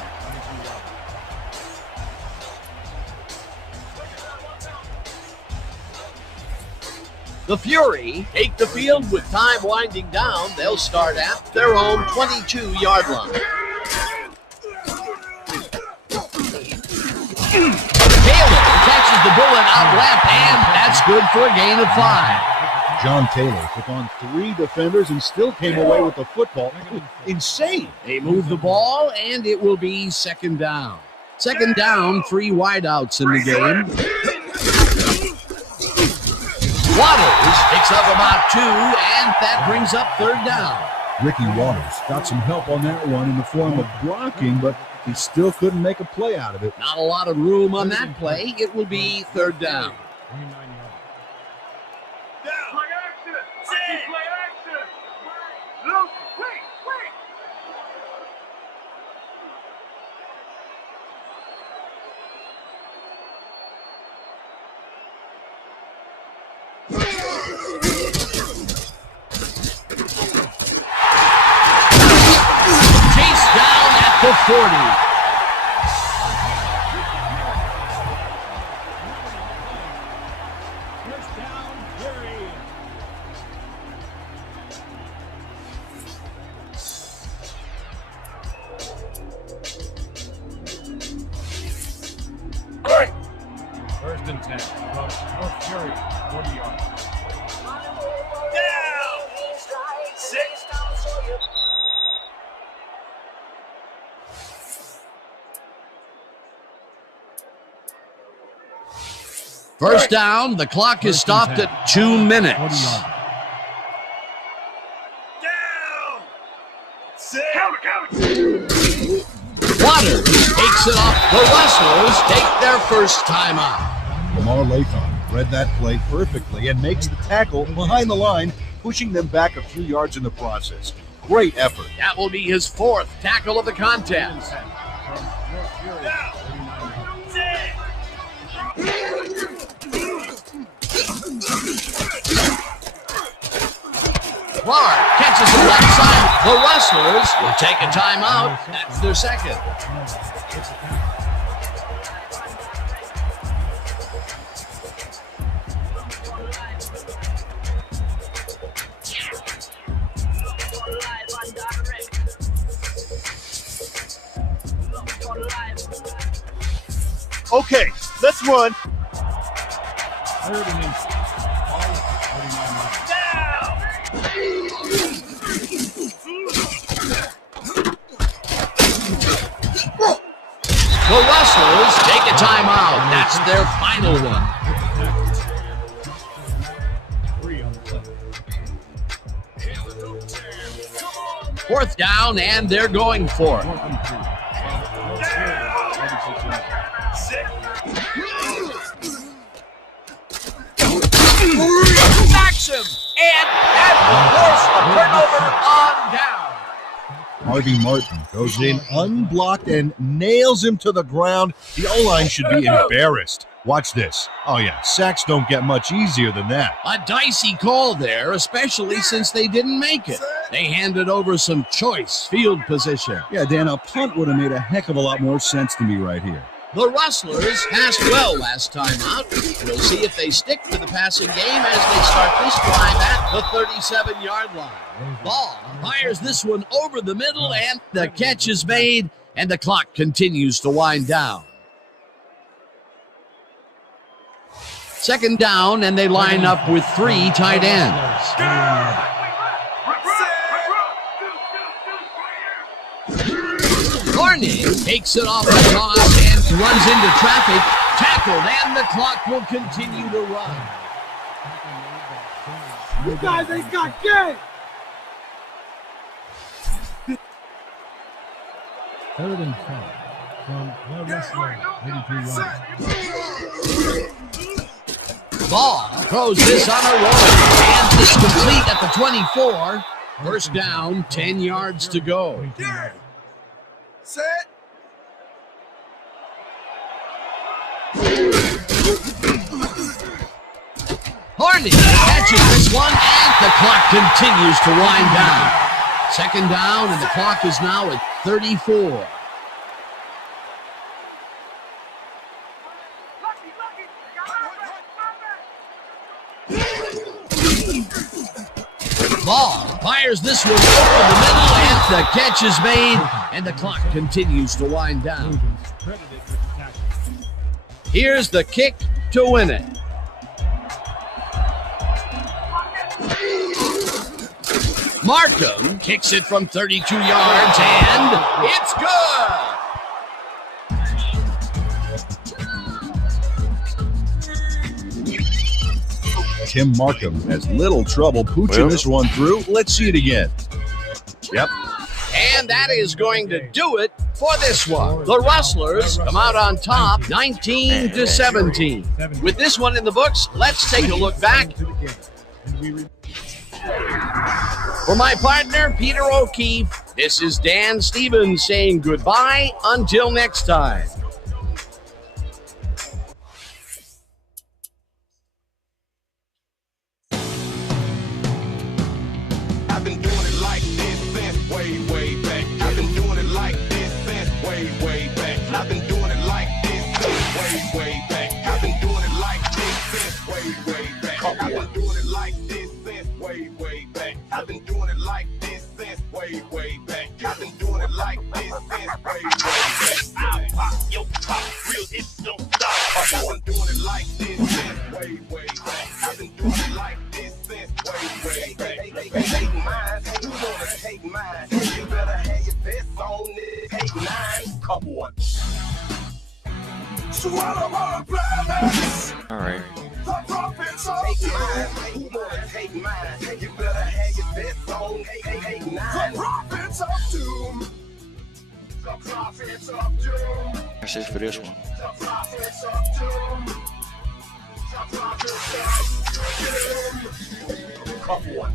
The Fury take the field with time winding down. They'll start at their own 22-yard line. Taylor catches the bullet out left, and that's good for a gain of 5. John Taylor took on 3 defenders and still came away with the football. Insane. They move the ball, and it will be 2nd down. 2nd down, 3 wideouts in the game. Waters picks up about 2, and that brings up 3rd down. Ricky Waters got some help on that one in the form of blocking, but he still couldn't make a play out of it. Not a lot of room on that play. It will be 3rd down. Play action. Play action. Luke, wait. Chase down at the 40. First and 10 from North Fury, 40 yards. Down. 6. First down. The clock is stopped at 2 minutes. Down. 6. Waters takes it off. The Rustlers take their first timeout. Lamar Latham read that play perfectly and makes the tackle behind the line, pushing them back a few yards in the process. Great effort. That will be his 4th tackle of the contest. Clark catches it left side. The Rustlers will take a timeout. That's their 2nd. Okay, let's run. Third and inches. Ball at 49 yards. The Rustlers take a timeout. That's their final one. 3 on the play. Fourth down, and they're going for it. 4th and 3. 36 yards. Knocks him, and that will force a turnover on down. Harvey Martin goes in unblocked and nails him to the ground. The O-line should be embarrassed. Watch this. Oh, yeah, sacks don't get much easier than that. A dicey call there, especially since they didn't make it. They handed over some choice field position. Yeah, Dan, a punt would have made a heck of a lot more sense to me right here. The Rustlers passed well last time out. We'll see if they stick to the passing game as they start this drive at the 37-yard line. Ball fires this one over the middle, and the catch is made, and the clock continues to wind down. Second down, and they line up with 3 tight ends. Ronin takes it off the toss and runs into traffic. Tackled, and the clock will continue to run. You guys ain't got game. 3rd and 10 from the Rustlers. 82 yards. Ball throws this on a roll, and it's complete at the 24. First down, 10 yards to go. Set. Ronin catches this one, and the clock continues to wind down. Second down, and the clock is now at 34. Ball fires this one over the middle, and the catch is made, and the clock continues to wind down. Credited with the tackle. Here's the kick to win it. Markham kicks it from 32 yards, and it's good. Tim Markham has little trouble pooching this one through. Let's see it again. Yep. And that is going to do it for this one. The Rustlers come out on top 19-17. With this one in the books, let's take a look back. For my partner, Peter O'Keefe, this is Dan Stevens saying goodbye until next time. I've been doing it like this since way, way back. I've been doing it like this since way, way back. I've been doing it like this since way, way back. I've been doing it like this since way, way back. I've been doing it like this since way, way back. I've been doing it like this since way, way back. I've been doing it like this since way, way back. I pop, yo pop, real hits don't stop. I've been doing it like this since way, way back. I've been doing it like this since way, way back. Take mine, you wanna take mine. You better have your best on it. Take 9, come on. Swallow my planets. All right. The prophets of take mine, you wanna take mine. You better have your best on it. Take 9. The prophets of doom. The prophets of doom. That's it for this one. The prophets of doom. The prophets of doom. Come on.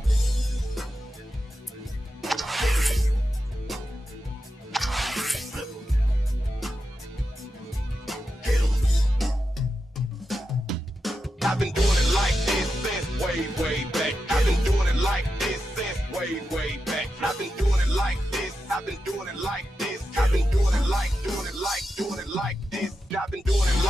I've been doing it like this since way, way back. I've been doing it like this since way, way back. I've been doing it like this. I've been doing it like this. I've been doing it like, doing it like, doing it like this. I've been doing it like.